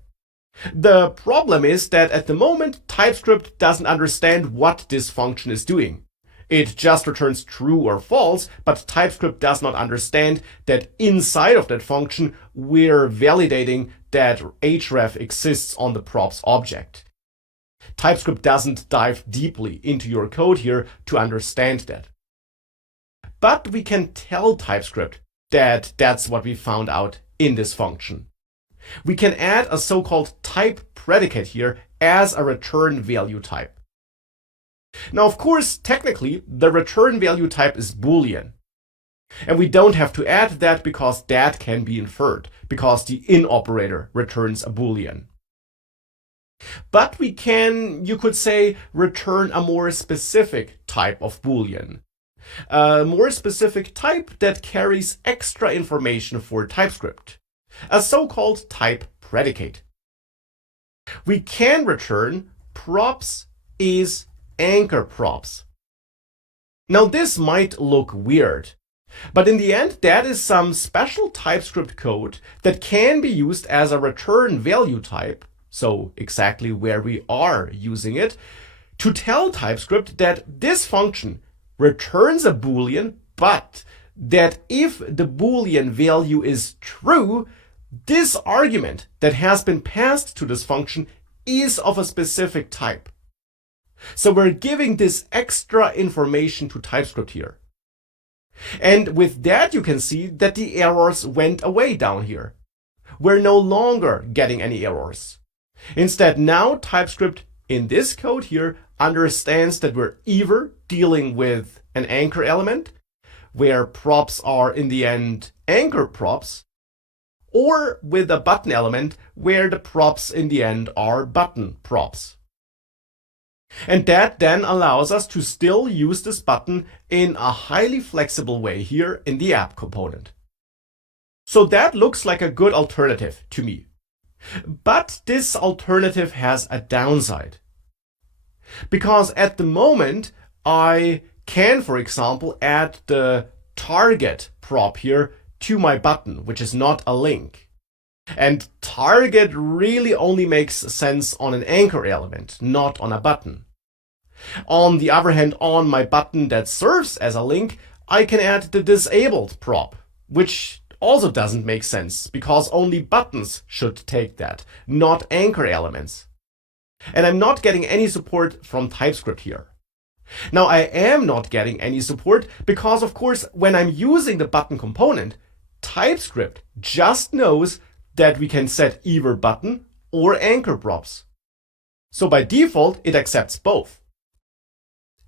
The problem is that at the moment, TypeScript doesn't understand what this function is doing. It just returns true or false, but TypeScript does not understand that inside of that function, we're validating that href exists on the props object. TypeScript doesn't dive deeply into your code here to understand that. But we can tell TypeScript that that's what we found out in this function. We can add a so-called type predicate here as a return value type. Now, of course, technically, the return value type is Boolean. And we don't have to add that because that can be inferred, because the in operator returns a Boolean. But we can, you could say, return a more specific type of Boolean. A more specific type that carries extra information for TypeScript. A so-called type predicate. We can return props is anchor props. Now this might look weird, but in the end that is some special TypeScript code that can be used as a return value type, so exactly where we are using it, to tell TypeScript that this function returns a Boolean, but that if the Boolean value is true, this argument that has been passed to this function is of a specific type. So we're giving this extra information to TypeScript here. And with that, you can see that the errors went away down here. We're no longer getting any errors. Instead, now TypeScript in this code here understands that we're either dealing with an anchor element, where props are in the end anchor props, or with a button element where the props in the end are button props. And that then allows us to still use this button in a highly flexible way here in the app component. So that looks like a good alternative to me. But this alternative has a downside. Because at the moment, I can, for example, add the target prop here to my button, which is not a link. And target really only makes sense on an anchor element, not on a button. On the other hand, on my button that serves as a link, I can add the disabled prop, which also doesn't make sense because only buttons should take that, not anchor elements. And I'm not getting any support from TypeScript here. Now, I am not getting any support because, of course, when I'm using the button component, TypeScript just knows that we can set either button or anchor props. So by default, it accepts both.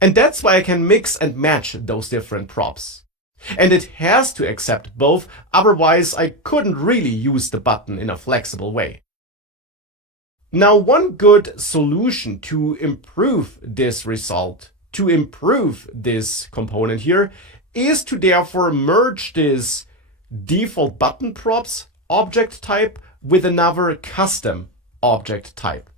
And that's why I can mix and match those different props. And it has to accept both, otherwise I couldn't really use the button in a flexible way. Now, one good solution to improve this result, to improve this component here, is to therefore merge this default button props object type with another custom object type.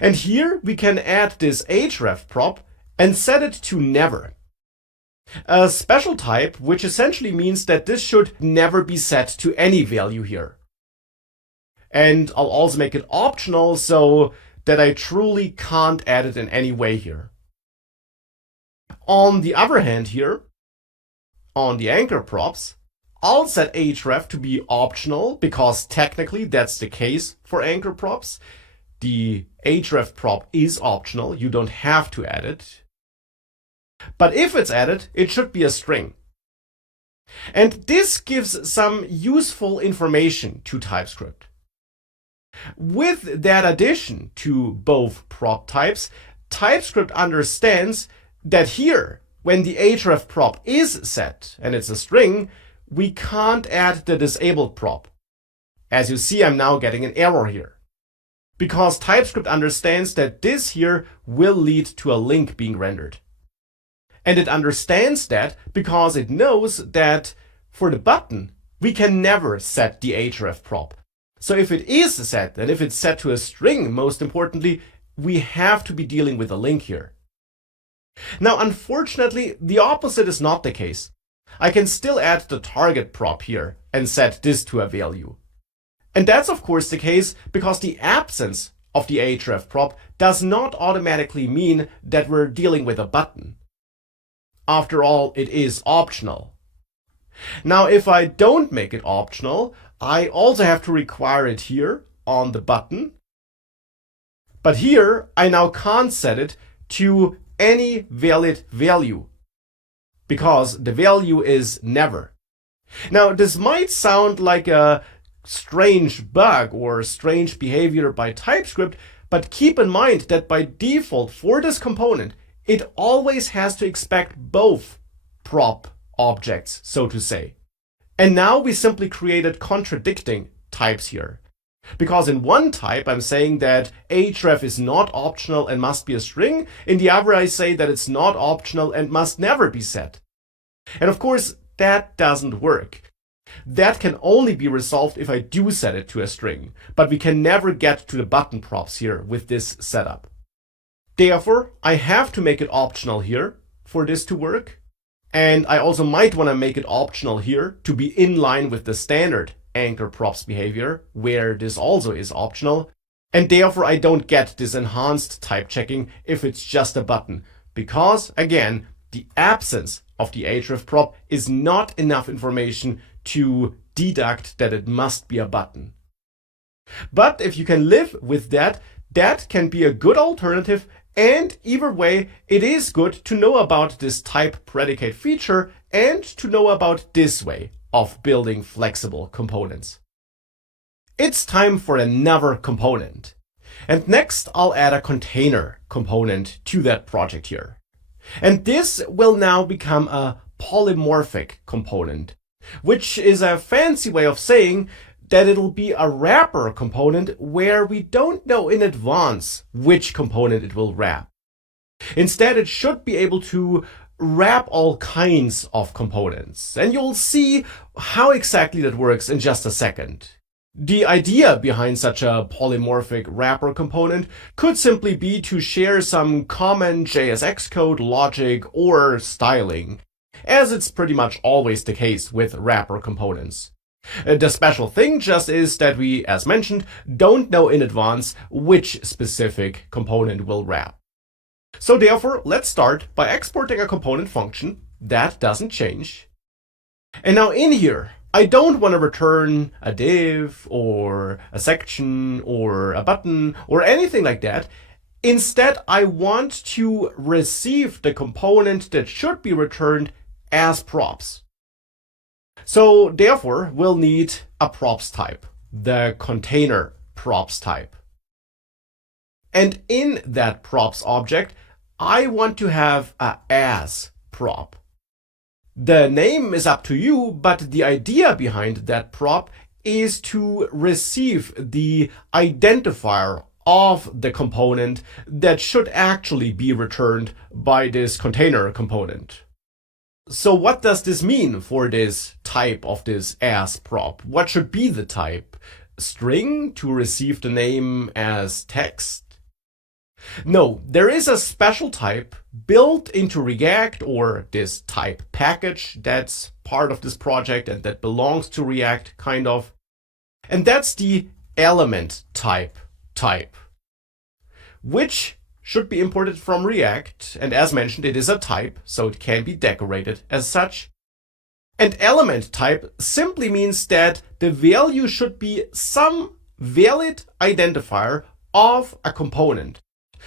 And here we can add this href prop and set it to never. A special type, which essentially means that this should never be set to any value here. And I'll also make it optional so that I truly can't add it in any way here. On the other hand here, on the anchor props, I'll set href to be optional because technically that's the case for anchor props. The href prop is optional, you don't have to add it. But if it's added, it should be a string. And this gives some useful information to TypeScript. With that addition to both prop types, TypeScript understands that here, when the href prop is set and it's a string, we can't add the disabled prop. As you see, I'm now getting an error here. Because TypeScript understands that this here will lead to a link being rendered. And it understands that because it knows that for the button, we can never set the href prop. So if it is set, and if it's set to a string, most importantly, we have to be dealing with a link here. Now, unfortunately, the opposite is not the case. I can still add the target prop here and set this to a value. And that's of course the case because the absence of the href prop does not automatically mean that we're dealing with a button. After all, it is optional. Now, if I don't make it optional, I also have to require it here on the button. But here, I now can't set it to any valid value because the value is never. Now, this might sound like a strange bug or strange behavior by TypeScript, but keep in mind that by default for this component, it always has to expect both prop objects, so to say. And now we simply created contradicting types here. Because in one type, I'm saying that href is not optional and must be a string. In the other, I say that it's not optional and must never be set. And of course, that doesn't work. That can only be resolved if I do set it to a string, but we can never get to the button props here with this setup. Therefore, I have to make it optional here for this to work. And I also might want to make it optional here to be in line with the standard anchor props behavior, where this also is optional. And therefore, I don't get this enhanced type checking if it's just a button, because again, the absence of the href prop is not enough information to deduct that it must be a button. But if you can live with that, that can be a good alternative. And either way, it is good to know about this type predicate feature and to know about this way of building flexible components. It's time for another component. And next, I'll add a container component to that project here. And this will now become a polymorphic component, which is a fancy way of saying that it'll be a wrapper component where we don't know in advance which component it will wrap. Instead, it should be able to wrap all kinds of components. And you'll see how exactly that works in just a second. The idea behind such a polymorphic wrapper component could simply be to share some common JSX code, logic, or styling, as it's pretty much always the case with wrapper components. The special thing just is that we, as mentioned, don't know in advance which specific component will wrap. So therefore, let's start by exporting a component function that doesn't change. And now in here, I don't want to return a div or a section or a button or anything like that. Instead, I want to receive the component that should be returned as props. So therefore, we'll need a props type, the container props type. And in that props object, I want to have a as prop. The name is up to you, but the idea behind that prop is to receive the identifier of the component that should actually be returned by this container component. So what does this mean for this type of this as prop? What should be the type? String to receive the name as text? No, there is a special type built into React, or this type package that's part of this project and that belongs to React, kind of. And that's the element type, which should be imported from React. And as mentioned, it is a type, so it can be decorated as such. And element type simply means that the value should be some valid identifier of a component.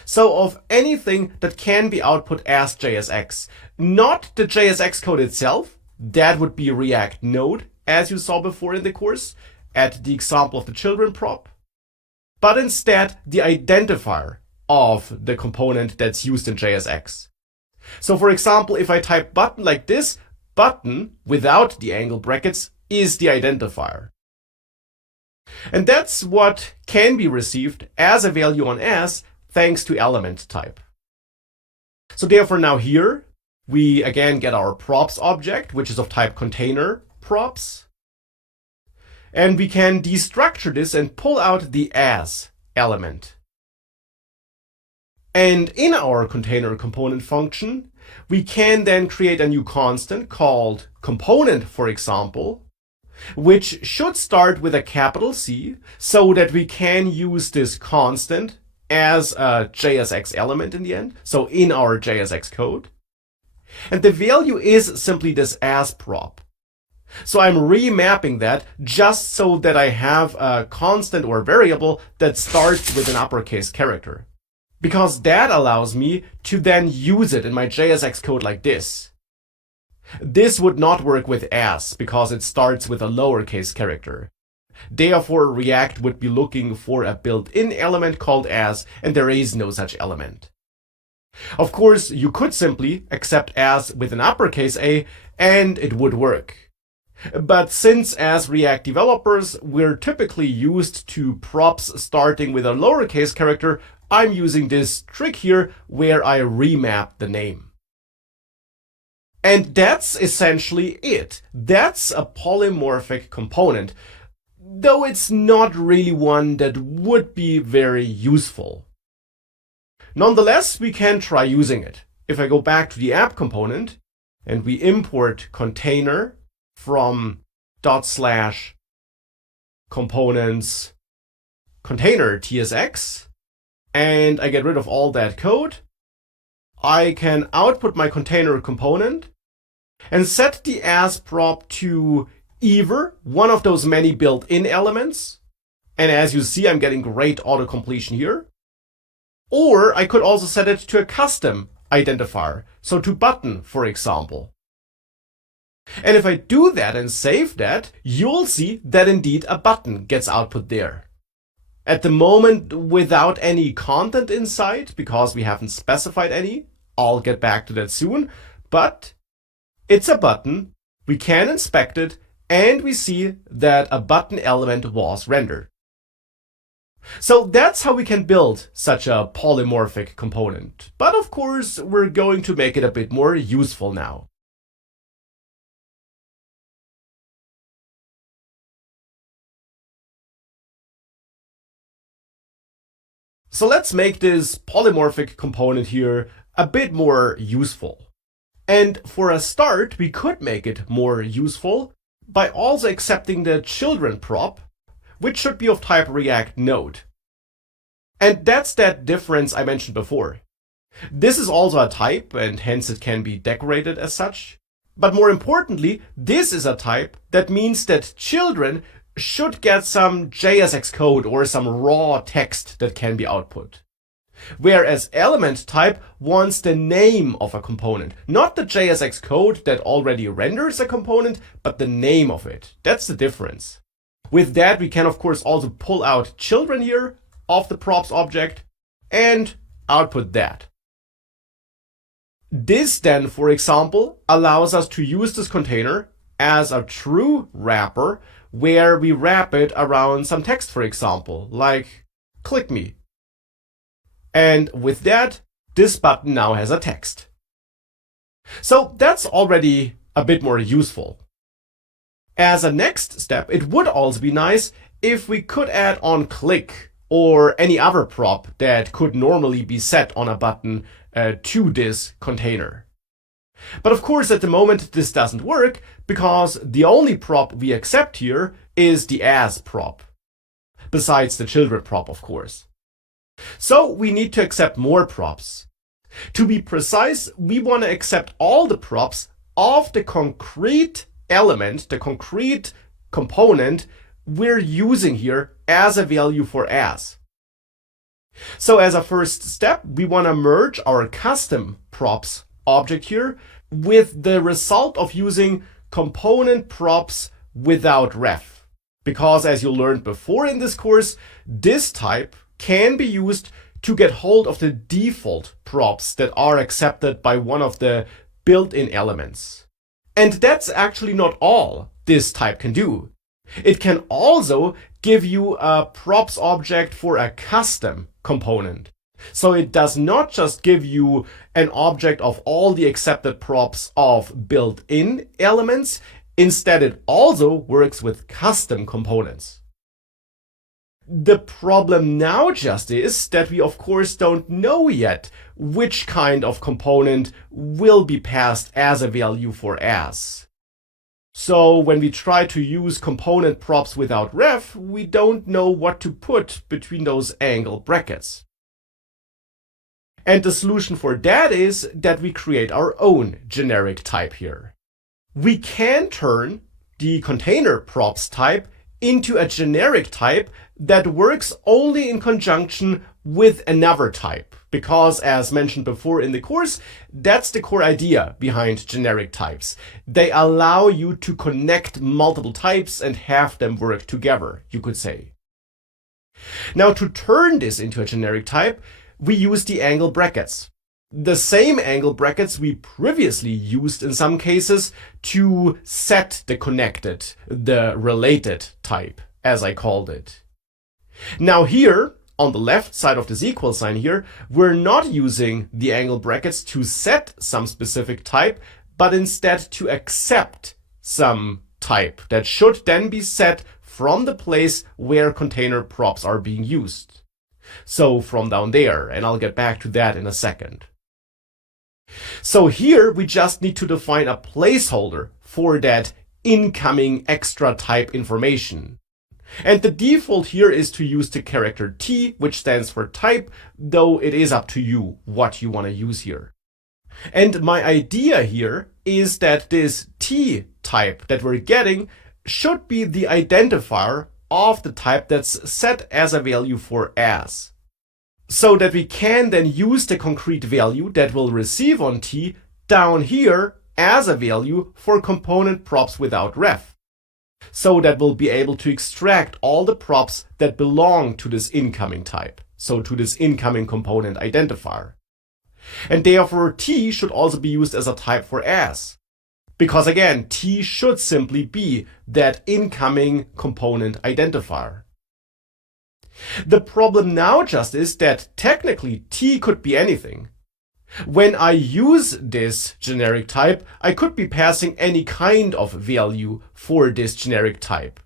So of anything that can be output as JSX, not the JSX code itself. That would be React Node, as you saw before in the course, at the example of the children prop, but instead the identifier of the component that's used in JSX. So for example, if I type button like this, button without the angle brackets is the identifier. And that's what can be received as a value on as, thanks to element type. So therefore now here, we again get our props object, which is of type container props. And we can destructure this and pull out the as element. And in our container component function, we can then create a new constant called component, for example, which should start with a capital C so that we can use this constant as a JSX element in the end, so in our JSX code. And the value is simply this as prop. So I'm remapping that just so that I have a constant or variable that starts with an uppercase character, because that allows me to then use it in my JSX code like this. This would not work with as because it starts with a lowercase character. Therefore, React would be looking for a built-in element called as, and there is no such element. Of course, you could simply accept as with an uppercase A and it would work. But since as React developers, we're typically used to props starting with a lowercase character, I'm using this trick here where I remap the name. And that's essentially it. That's a polymorphic component, though it's not really one that would be very useful. Nonetheless, we can try using it. If I go back to the app component and we import container from /components container tsx, and I get rid of all that code, I can output my container component and set the as prop to either one of those many built-in elements, and as you see, I'm getting great autocompletion here, or I could also set it to a custom identifier, so to button, for example. And if I do that and save that, you'll see that indeed a button gets output there. At the moment, without any content inside, because we haven't specified any, I'll get back to that soon, but it's a button, we can inspect it, and we see that a button element was rendered. So that's how we can build such a polymorphic component. But of course, we're going to make it a bit more useful now. So let's make this polymorphic component here a bit more useful. And for a start, we could make it more useful by also accepting the children prop, which should be of type React Node. And that's that difference I mentioned before. This is also a type, and hence it can be decorated as such. But more importantly, this is a type that means that children should get some JSX code or some raw text that can be output. Whereas element type wants the name of a component, not the JSX code that already renders a component, but the name of it. That's the difference. With that, we can of course also pull out children here of the props object and output that. This then, for example, allows us to use this container as a true wrapper where we wrap it around some text, for example, like click me. And with that, this button now has a text. So that's already a bit more useful. As a next step, it would also be nice if we could add on click or any other prop that could normally be set on a button to this container. But of course, at the moment, this doesn't work because the only prop we accept here is the as prop, besides the children prop, of course. So we need to accept more props. To be precise, we want to accept all the props of the concrete element, the concrete component we're using here as a value for as. So as a first step, we want to merge our custom props object here with the result of using component props without ref. Because as you learned before in this course, this type can be used to get hold of the default props that are accepted by one of the built-in elements. And that's actually not all this type can do. It can also give you a props object for a custom component. So it does not just give you an object of all the accepted props of built-in elements. Instead, it also works with custom components. The problem now just is that we of course don't know yet which kind of component will be passed as a value for as. So when we try to use component props without ref, we don't know what to put between those angle brackets. And the solution for that is that we create our own generic type here. We can turn the container props type into a generic type that works only in conjunction with another type. Because, as mentioned before in the course, that's the core idea behind generic types. They allow you to connect multiple types and have them work together, you could say. Now, to turn this into a generic type, we use the angle brackets. The same angle brackets we previously used in some cases to set the connected, the related type, as I called it. Now here, on the left side of this equal sign here, we're not using the angle brackets to set some specific type, but instead to accept some type that should then be set from the place where container props are being used. So from down there, and I'll get back to that in a second. So here we just need to define a placeholder for that incoming extra type information. And the default here is to use the character T, which stands for type, though it is up to you what you want to use here. And my idea here is that this T type that we're getting should be the identifier of the type that's set as a value for as. So that we can then use the concrete value that we'll receive on T down here as a value for component props without ref. So that we'll be able to extract all the props that belong to this incoming type, so to this incoming component identifier. And therefore T should also be used as a type for as. Because again, T should simply be that incoming component identifier. The problem now just is that technically T could be anything. When I use this generic type, I could be passing any kind of value for this generic type.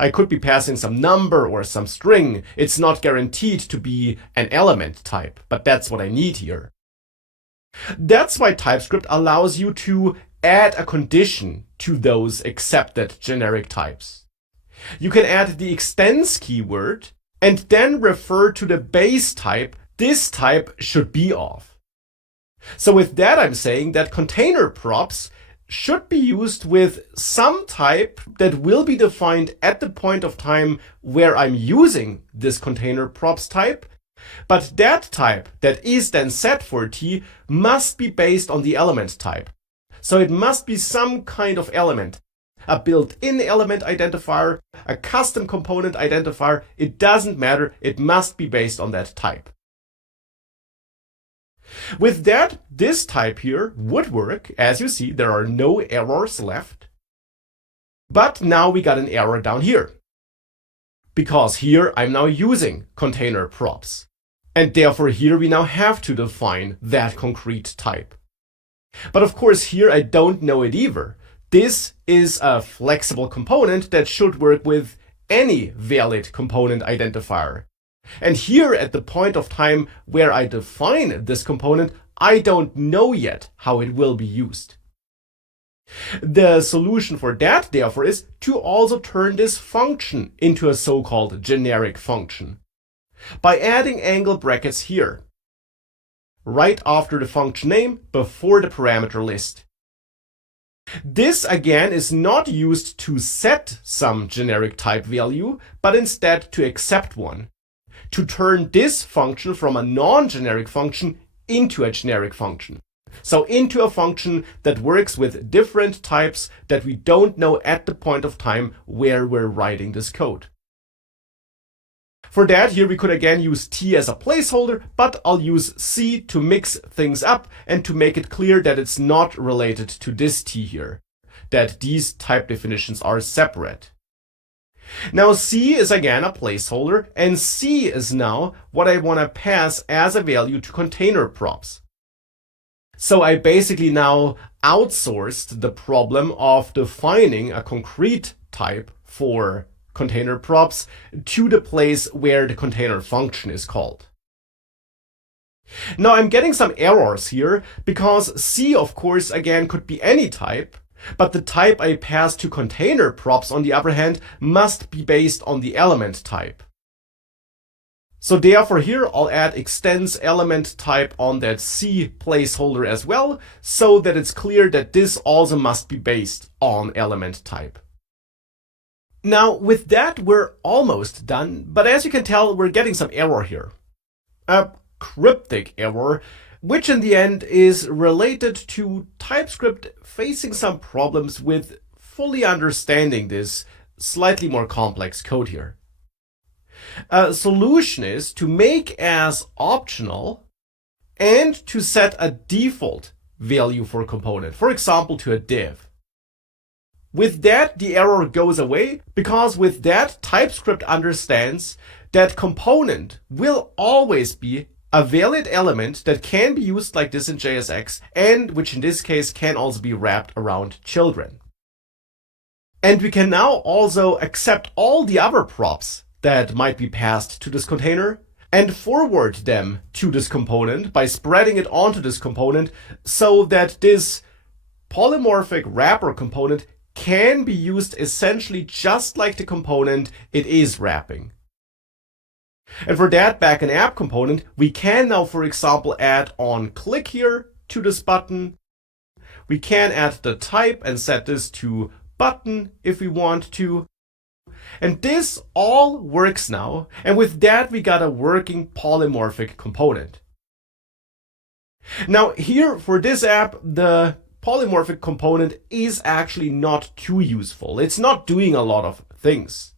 I could be passing some number or some string. It's not guaranteed to be an element type, but that's what I need here. That's why TypeScript allows you to add a condition to those accepted generic types. You can add the extends keyword and then refer to the base type this type should be of. So with that, I'm saying that container props should be used with some type that will be defined at the point of time where I'm using this container props type. But that type that is then set for T must be based on the element type. So it must be some kind of element. A built-in element identifier, a custom component identifier, it doesn't matter, it must be based on that type. With that, this type here would work. As you see, there are no errors left. But now we got an error down here. Because here I'm now using container props. And therefore here we now have to define that concrete type. But of course here I don't know it either. This is a flexible component that should work with any valid component identifier. And here at the point of time where I define this component, I don't know yet how it will be used. The solution for that, therefore, is to also turn this function into a so-called generic function by adding angle brackets here, right after the function name, before the parameter list. This again is not used to set some generic type value, but instead to accept one, to turn this function from a non-generic function into a generic function. So into a function that works with different types that we don't know at the point of time where we're writing this code. For that, here we could again use T as a placeholder, but I'll use C to mix things up and to make it clear that it's not related to this T here, that these type definitions are separate. Now C is again a placeholder, and C is now what I want to pass as a value to container props. So I basically now outsourced the problem of defining a concrete type for container props to the place where the container function is called. Now I'm getting some errors here because C, of course, again could be any type, but the type I pass to container props, on the other hand, must be based on the element type. So therefore here I'll add extends element type on that C placeholder as well, so that it's clear that this also must be based on element type. Now with that we're almost done, but as you can tell we're getting some error here. A cryptic error, which in the end is related to TypeScript facing some problems with fully understanding this slightly more complex code here. A solution is to make as optional and to set a default value for a component, for example to a div. With that, the error goes away because with that, TypeScript understands that component will always be a valid element that can be used like this in JSX, and which in this case can also be wrapped around children. And we can now also accept all the other props that might be passed to this container and forward them to this component by spreading it onto this component so that this polymorphic wrapper component can be used essentially just like the component it is wrapping. And for that, back in app component, we can now, for example, add on click here to this button. We can add the type and set this to button if we want to. And this all works now. And with that, we got a working polymorphic component. Now here for this app, the polymorphic component is actually not too useful. It's not doing a lot of things.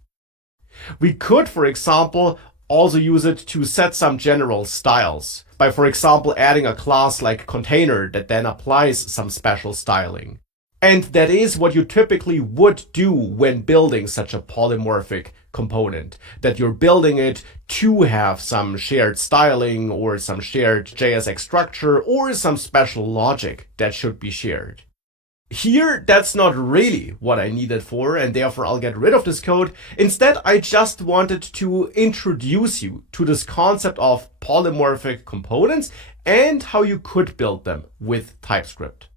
We could, for example, also use it to set some general styles by, for example, adding a class like container that then applies some special styling. And that is what you typically would do when building such a polymorphic component, that you're building it to have some shared styling or some shared JSX structure or some special logic that should be shared. Here, that's not really what I need it for, and therefore I'll get rid of this code. Instead, I just wanted to introduce you to this concept of polymorphic components and how you could build them with TypeScript.